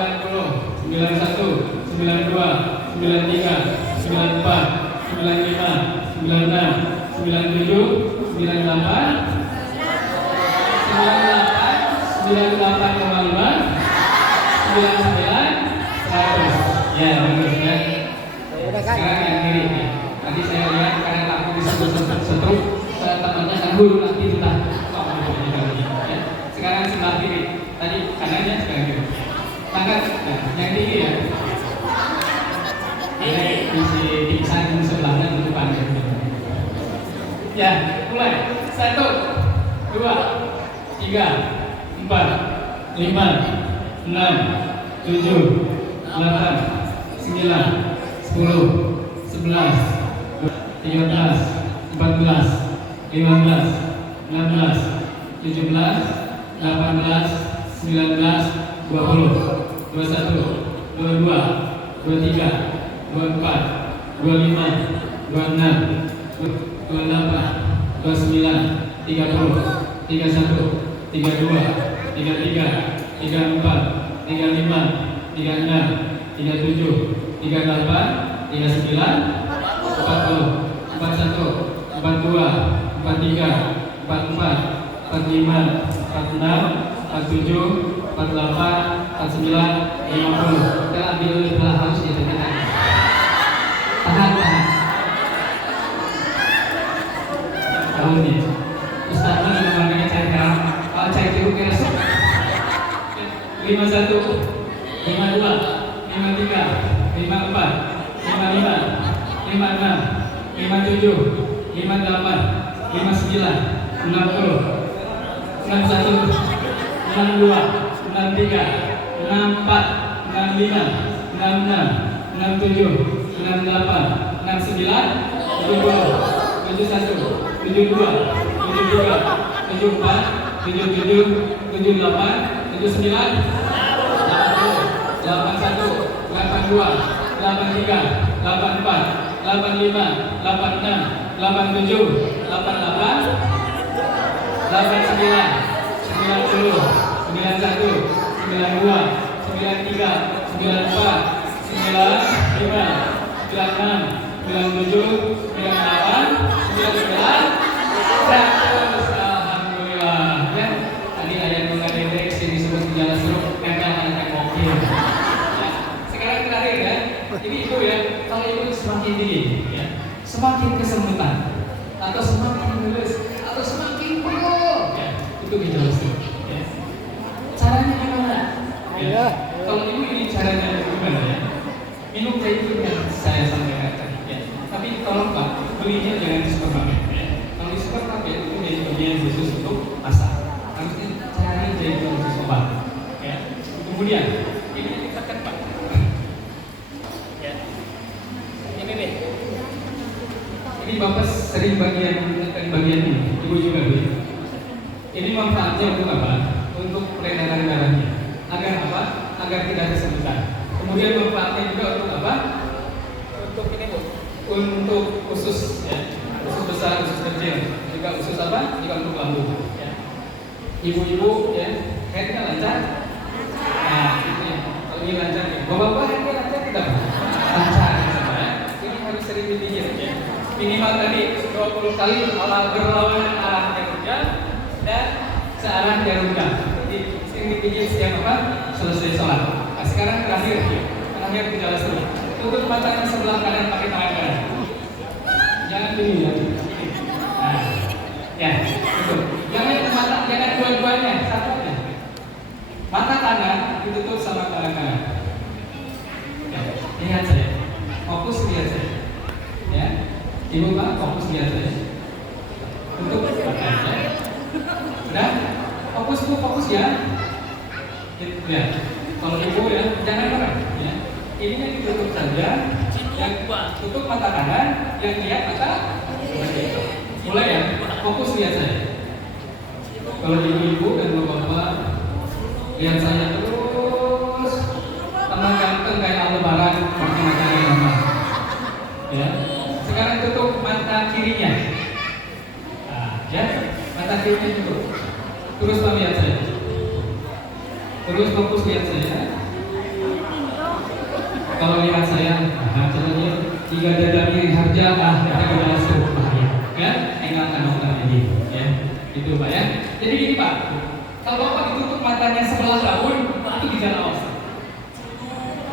90, 91, 92, 93, 94, 95, 96, 97, 98, 98,5, 99, 100. Ya, bagus ya. Sekarang yang kiri. Tadi saya lihat karena takut disebut setruk, temannya kan dulu nanti kita. yang tinggi ya. Ini di samping sebelahnya untuk panjang. Ya, mulai. 1, 2, 3, 4, 5, 6, 7, 8, 9, 10, 11, 13, 14, 15, 16, 17, 18, 19, 20, 21, 22, 23, 24, 25, 26, 28, 29, 30, 31, 32, 33, 34, 35, 36, 37, 38, 39, 40, 41, 42, 43, 44, 45, 46, 47, 48, 49, 50. Kita ambil belah halus di tengah. Tahan. Tahu nih. Ustaz mana namanya cari karam? Kalau cari jeruk kira sok. 51, 52, 53, 54, 55, 56, 57, 58, 59, 60, 61, 62, 63, 64, 65, 66, 67, 68, 69, 70, 71, 72, 73, 74, 77, 78, 79, 80, 81, 82, 83, 84, 85, 86, 87, 88, 89, 90, 91, 92, 93, 94, 95, 96, 97, 98, 99, 100. Alhamdulillah. Ya, tadi ayat mengenai deteksi disebut gejala stroke gagal anak mobil. Ya, sekarang terakhir ya. Ini ibu ya, kalau ibu semakin tinggi, ya, semakin kesemutan atau semakin mulus atau semakin penuh, ya, itu gejala stroke. Ya. Caranya gimana? Ya. Kalau ibu ini caranya gimana ya? Minum zaitun yang saya sampaikan tadi. Ya. Tapi tolong Pak, belinya jangan di supermarket. Ya. Kalau di supermarket itu jadi bagian khusus untuk masak. Harusnya cari zaitun khusus obat. Ya. Kemudian ini ditekan Pak. Ya. Ini nih. Ini Bapak sering menekan bagian ini. Ibu juga Bu. Ini manfaatnya untuk apa? Untuk peredaran darahnya. Agar apa? Agar tidak kesemutan. Kemudian manfaatnya juga untuk apa? Untuk ini Bu. Untuk usus ya. Usus besar, usus kecil. Juga usus apa? Juga untuk lambung ya. Ibu-ibu ya, headnya lancar. Nah, itu ya. Kalau ini lancar ya. Bapak-bapak headnya lancar tidak? Lancar ya. Ini harus sering dipijit ya. Minimal tadi 20 kali berlawanan arah jarumnya dan searah jarumnya. Jadi sering dipijit setiap apa? Selesai sholat. Nah, sekarang terakhir gejala stroke. Tutup matanya sebelah kanan pakai tangan kanan. Jangan gini ya. Nah, ya, tutup. Jangan dua-duanya, satu aja. Mata kanan ditutup sama tangan kanan. Ya, lihat saya. Fokus lihat saya. Ya. Ibu Pak, fokus lihat saya. Tutup matanya. Sudah? Fokus ya. Ya. Kalau ibu ya, jangan marah. Ya. Ininya ditutup saja. Yang tutup mata kanan, yang lihat mata. Mulai ya. Fokus lihat saya. Kalau ibu-ibu dan bapak-bapak lihat saya terus, tenang ganteng kayak Aldebaran pakai mata yang lama. Ya. Sekarang tutup mata kirinya. Nah, ya, mata kirinya tutup. Terus lihat saya. Terus fokus lihat saya. Kalau lihat saya, caranya jika dadanya harja, ada gejala stroke bahaya. Ya, tinggalkan dokter ini. Ya, itu Pak ya. Jadi gini Pak, kalau Bapak ditutup matanya sebelah daun, itu gejala awas.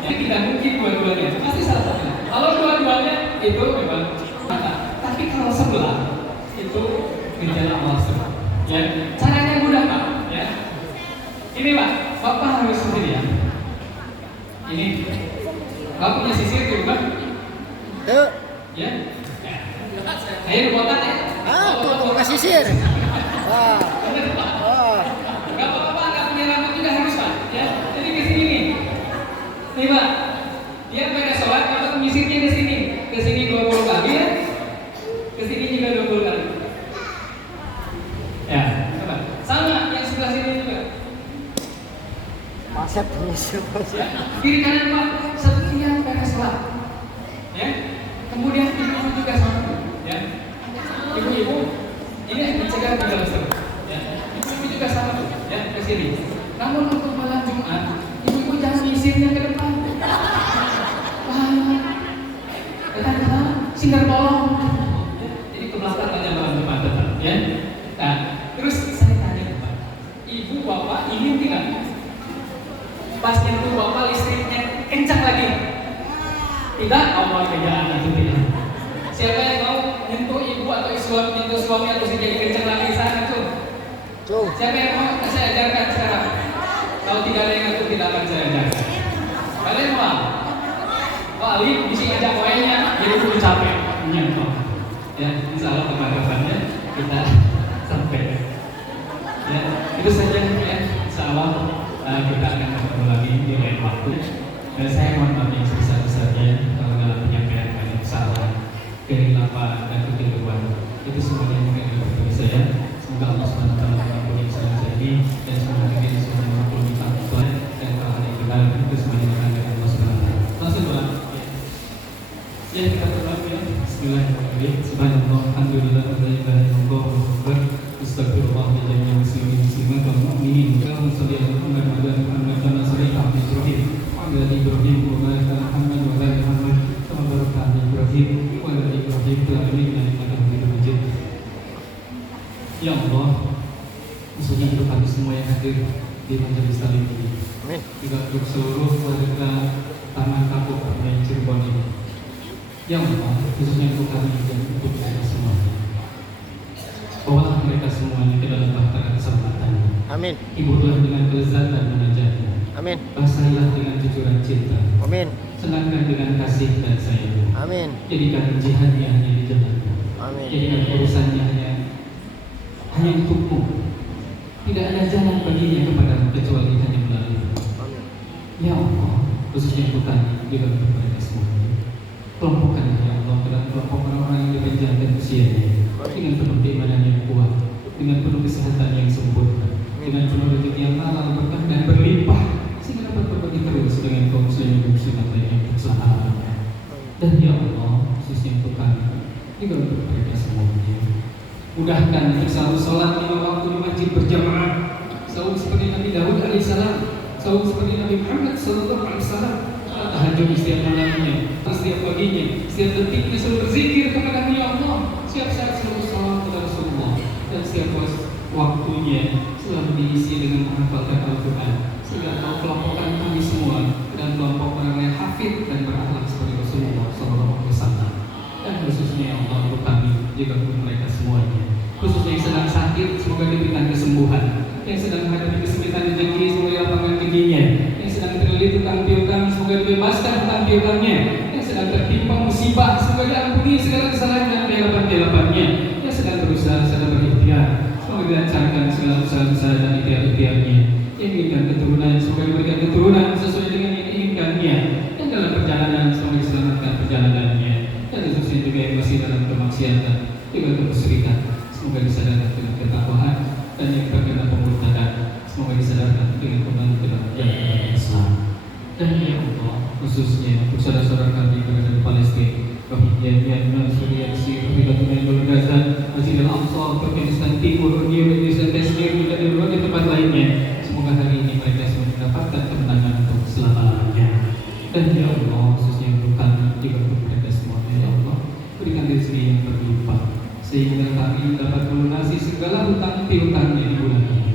Jadi tidak mungkin dua-duanya, pasti salah satu. Kalau dua-duanya itu memang mata. Tapi kalau sebelah itu gejala awas. Ya, caranya mudah Pak. Ya, ini Pak, Bapak harus sendiri ya. Ini. Kamu punya sisir di rumah? Tuh. Ya. Ayo botak ya. Tuh buka sisir. Wah. Bener Pak. Oh. Gak apa-apa, gak punya rambut juga harus Pak. Ya. Jadi ke sini nih. Nih Pak. Dia pada sholat, kamu menyisirnya ke sini. Ke sini 20 kali ya. Ke sini juga 20 kali. Ya. Coba. Sama yang sebelah sini juga. Masep menyisir. Ya. Kiri kanan Pak. Setiap pada sholat. Ya. Kemudian ibu juga sama. Ya. Ibu-ibu ini mencegah juga Ustaz. Ya. Ibu juga sama tuh. Ya, ke sini. Namun untuk malam Jumat, ibu jangan nyisirnya ke depan. Kata-kata singkat bolong. Jadi ke belakang aja malam Jumat tetap. Ya. Nah, terus saya tanya Pak, ibu bapak ingin tidak? Pas nyentuh bapak listriknya kencang lagi. Tidak, Allah kerjaan itu tidak. Siapa yang mau nyentuh ibu atau nyentuh suami atau istri jadi kencang lagi sana tuh? Siapa yang mau saya ajarkan sekarang? Kalau tidak ada yang ngatur tidak akan saya ajarkan. Kalian mau? Pak Ali bisa ajak koinnya, jadi perlu capek nyentuh. Ya, insya Allah kepada-kepadanya kita sampai. Ya, itu saja ya. Insya Allah kita akan ketemu lagi di lain waktu. Dan saya mohon maaf yang sebesar-besarnya kalau dalam penyampaian kami salah, kehilapan dan kekeliruan itu semuanya mungkin dari saya. Semoga Allah SWT mengampuni segala jadi dan semoga kita semua mengampuni Tuhan dan kalau ada yang benar itu semuanya akan dari Allah SWT. Langsung doa. Ya kita berdoa ya. Bismillahirrahmanirrahim. Subhanallah, alhamdulillah, la ilaha illallah, wallahu akbar. Astagfirullah ya jami'al muslimin muslimat wal mu'minin. Allahumma shalli ala Muhammad wa ala Muhammad kama shallaita ala Ibrahim wa ala Ibrahim wa barik ala Muhammad wa ala Muhammad kama barakta ala Ibrahim wa ala Ibrahim fil alamin innaka Hamidum Majid. Ya Allah, khususnya untuk kami semua yang hadir di majelis saling ini. Amin. Juga untuk seluruh warga Taman Kapuk Permai Cirebon ini. Ya Allah, khususnya untuk kami dan untuk mereka semuanya. Bawalah mereka semuanya ke dalam bahtera keselamatan. Amin. Hiburlah dengan kelezatan munajatnya. Amin. Basahilah dengan cucuran cinta. Amin. Senangkan dengan kasih dan sayang. Amin. Jadikan jihadnya hanya di jalanmu. Amin. Jadikan urusannya hanya untukmu. Tidak ada jalan baginya kepadamu kecuali hanya melalui. Amin. Ya Allah, khususnya untuk kami juga untuk mereka semuanya. Kelompokkanlah ya Allah dalam kelompok orang-orang yang dipanjangkan usianya dengan penuh keimanan yang kuat, dengan penuh kesehatan yang sempurna, dengan penuh rezeki yang halal, berkah dan berlimpah, sehingga dapat berbagi terus dengan kaum muslimin dan muslimat lainnya untuk selamanya. Dan ya Allah, khususnya untuk kami juga untuk mereka semuanya. Mudahkan untuk selalu sholat 5 waktu di masjid berjamaah, selalu seperti Nabi Daud alaihissalam, selalu seperti Nabi Muhammad sallallahu alaihi wasallam. Tahajud setiap malamnya, setiap paginya, setiap detiknya selalu berzikir kepada Ya Allah. Setiap saat selalu sholat kepada Rasulullah dan setiap waktunya selalu diisi dengan menghafalkan Al-Quran. Sehingga Allah kelompokkan kami semua dan kelompok orang yang hafid dan berakhlak seperti Rasulullah SAW. Dan khususnya Ya Allah untuk kami juga untuk mereka semuanya. Khususnya yang sedang sakit, semoga diberikan kesembuhan. Yang sedang menghadapi kesulitan rezeki, semoga lapangkan rezekinya. Yang sedang terlilit tentang piutang, semoga dibebaskan tentang piutangnya. Yang sedang tertimpa musibah, semoga diampuni segala kesalahan dan kehilafan-kehilafan-nya. Yang sedang berusaha, sedang berikhtiar, semoga dilancarkan segala usaha-usaha dan ikhtiar-ikhtiarnya. Yang menginginkan keturunan, semoga diberikan keturunan sesuai dengan yang diinginkannya. Dan dalam perjalanan, semoga diselamatkan perjalanannya. Dan khususnya juga yang masih dalam kemaksiatan, juga kemusyrikan, semoga disadarkan dengan ketakwaan. Dan yang terkena pemurtadan, semoga disadarkan dengan kembali ke dalam jalan Islam. Dan ya Allah, khususnya untuk saudara-saudara kami yang berada di Palestina, Rohingya, Myanmar, Suriah, Syria, Lebanon, Gaza, Masjid Al-Aqsa, Afghanistan Timur, Indonesia, Kashmir, juga di berbagai tempat lainnya. Semoga hari ini mereka semua mendapatkan kemenangan untuk selama-lamanya. Dan ya Allah, khususnya untuk kami juga untuk mereka semuanya, ya Allah, berikan rezeki yang berlimpah sehingga kami dapat melunasi segala hutang piutangnya di bulan ini.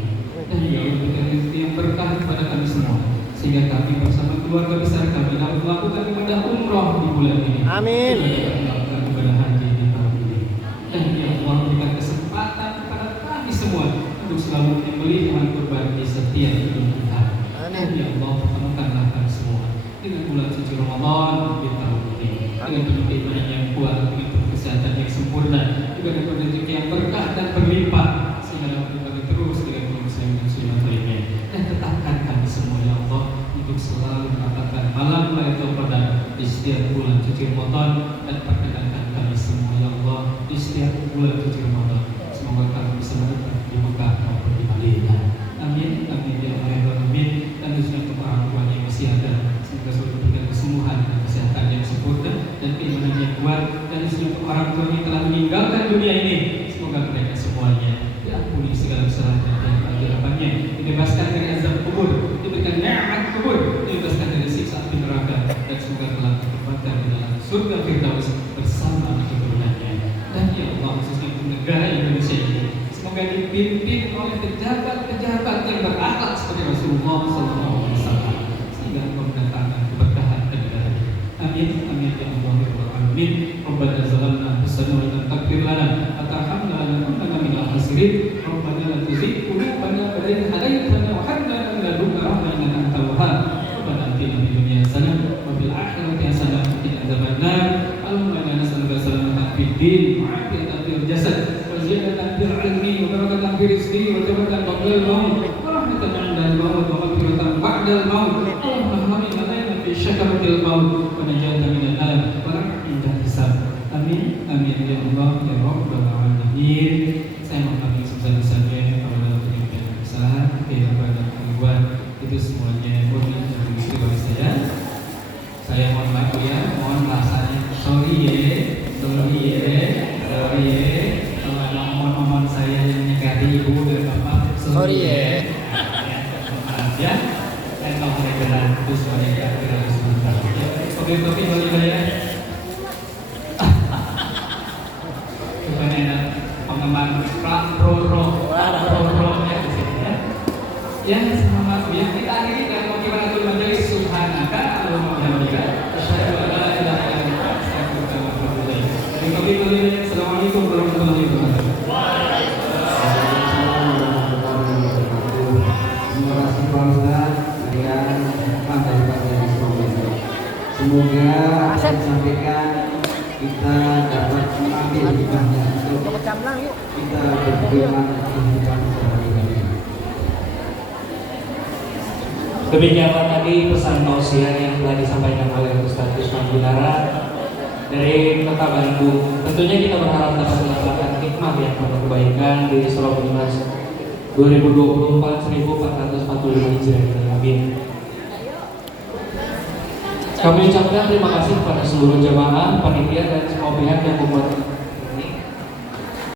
Dan ya Allah, berikan rezeki yang berkah kepada kami semua, sehingga kami bersama keluarga besar kami dapat melakukan ibadah umroh di bulan ini. Amin. Dapat melakukan ibadah haji di tahun ini. Dan ya Allah, berikan kesempatan kepada kami semua untuk selalu menyembelih hewan kurban di setiap Idul Adha. Dan ya Allah, pertemukanlah kami semua dengan setiap bulan suci Ramadan, dan perkenankan kami semua ya Allah di setiap bulan suci Ramadan. Semoga kami bisa menetap di Mekah maupun di Madinah. Amin, amin ya Allah ya Amin. Dan khususnya untuk orang tua yang masih ada, semoga selalu diberikan kesembuhan dan kesehatan yang sempurna dan keimanan yang kuat. Dan khususnya untuk orang tua yang telah meninggalkan dunia ini, semoga mereka semuanya diampuni segala kesalahan dan harapannya, dibebaskan dari azab kubur, diberikan nikmat kubur, dibebaskan dari siksa api neraka, dan semoga telah ditempatkan di dalam surga Firdaus bersama keturunannya. Dan ya Allah, khususnya untuk negara Indonesia ini, semoga dipimpin oleh pejabat-pejabat yang berakhlak seperti Rasulullah SAW, sehingga mendatangkan keberkahan dan negara ini. Amin, amin ya Allah ya Rabbal alamin. Rabbana zalamna anfusana wa lam taghfir lana wa tarhamna lanakunanna minal khasirin. Rabbana la tuzigh qulubana ba'da idh hadaytana wa hab lana min ladunka rahmatan innaka antal wahhab. Rabbana atina fid dunya hasanah wa fil akhirati hasanah wa qina adzabannar. Allahumma inna nas'aluka salamatan fid din wa 'afiyatan fil jasad wa ziyadatan fil 'ilmi wa barakatan fil rizqi wa tawbatan qabla al-maut wa rahmatan 'inda al-maut wa maghfiratan ba'da al-maut. Allahumma hamina lana fi syakaratil maut wa najatan minan nar wa rahmatan 'inda hisab. Amin, amin ya Allah ya Rabbal alamin. Saya mengucapkan sebesar-besarnya kalau dalam penyampaian kesalahan, kehilafan dan keliruan itu semuanya murni dari pribadi saya. Saya mohon maaf ya, mohon bahasanya sorry kalau ada omong-omong saya yang nyekati ibu dan bapak sorry ya. Maaf ya. Dan kalau mereka itu semuanya kira-kira sebentar. Oke, boleh ya. Pengembang pro-nya di sini ya. Ya, semangat ya. Kita akhiri dengan Qiraatul Majalis Subhanaka Allahumma wa bihamdika asyhadu an la ilaha illa anta astaghfiruka wa atubu ilaik. Assalamualaikum warahmatullahi wabarakatuh. Terima kasih Pak Ustaz, kalian pandai-pandai semuanya. Semoga apa yang disampaikan kita dapat mengambil hikmahnya untuk kita berpedoman kehidupan sehari-hari. Demikianlah tadi pesan tausiah yang telah disampaikan oleh Ustaz Usman Gunawan dari Kota Bandung. Tentunya kita berharap dapat mendapatkan hikmah yang penuh kebaikan di Surah Al-Nas 2024 1445 Hijriah. Amin. Kami ucapkan terima kasih kepada seluruh jamaah, panitia dan semua pihak yang membuat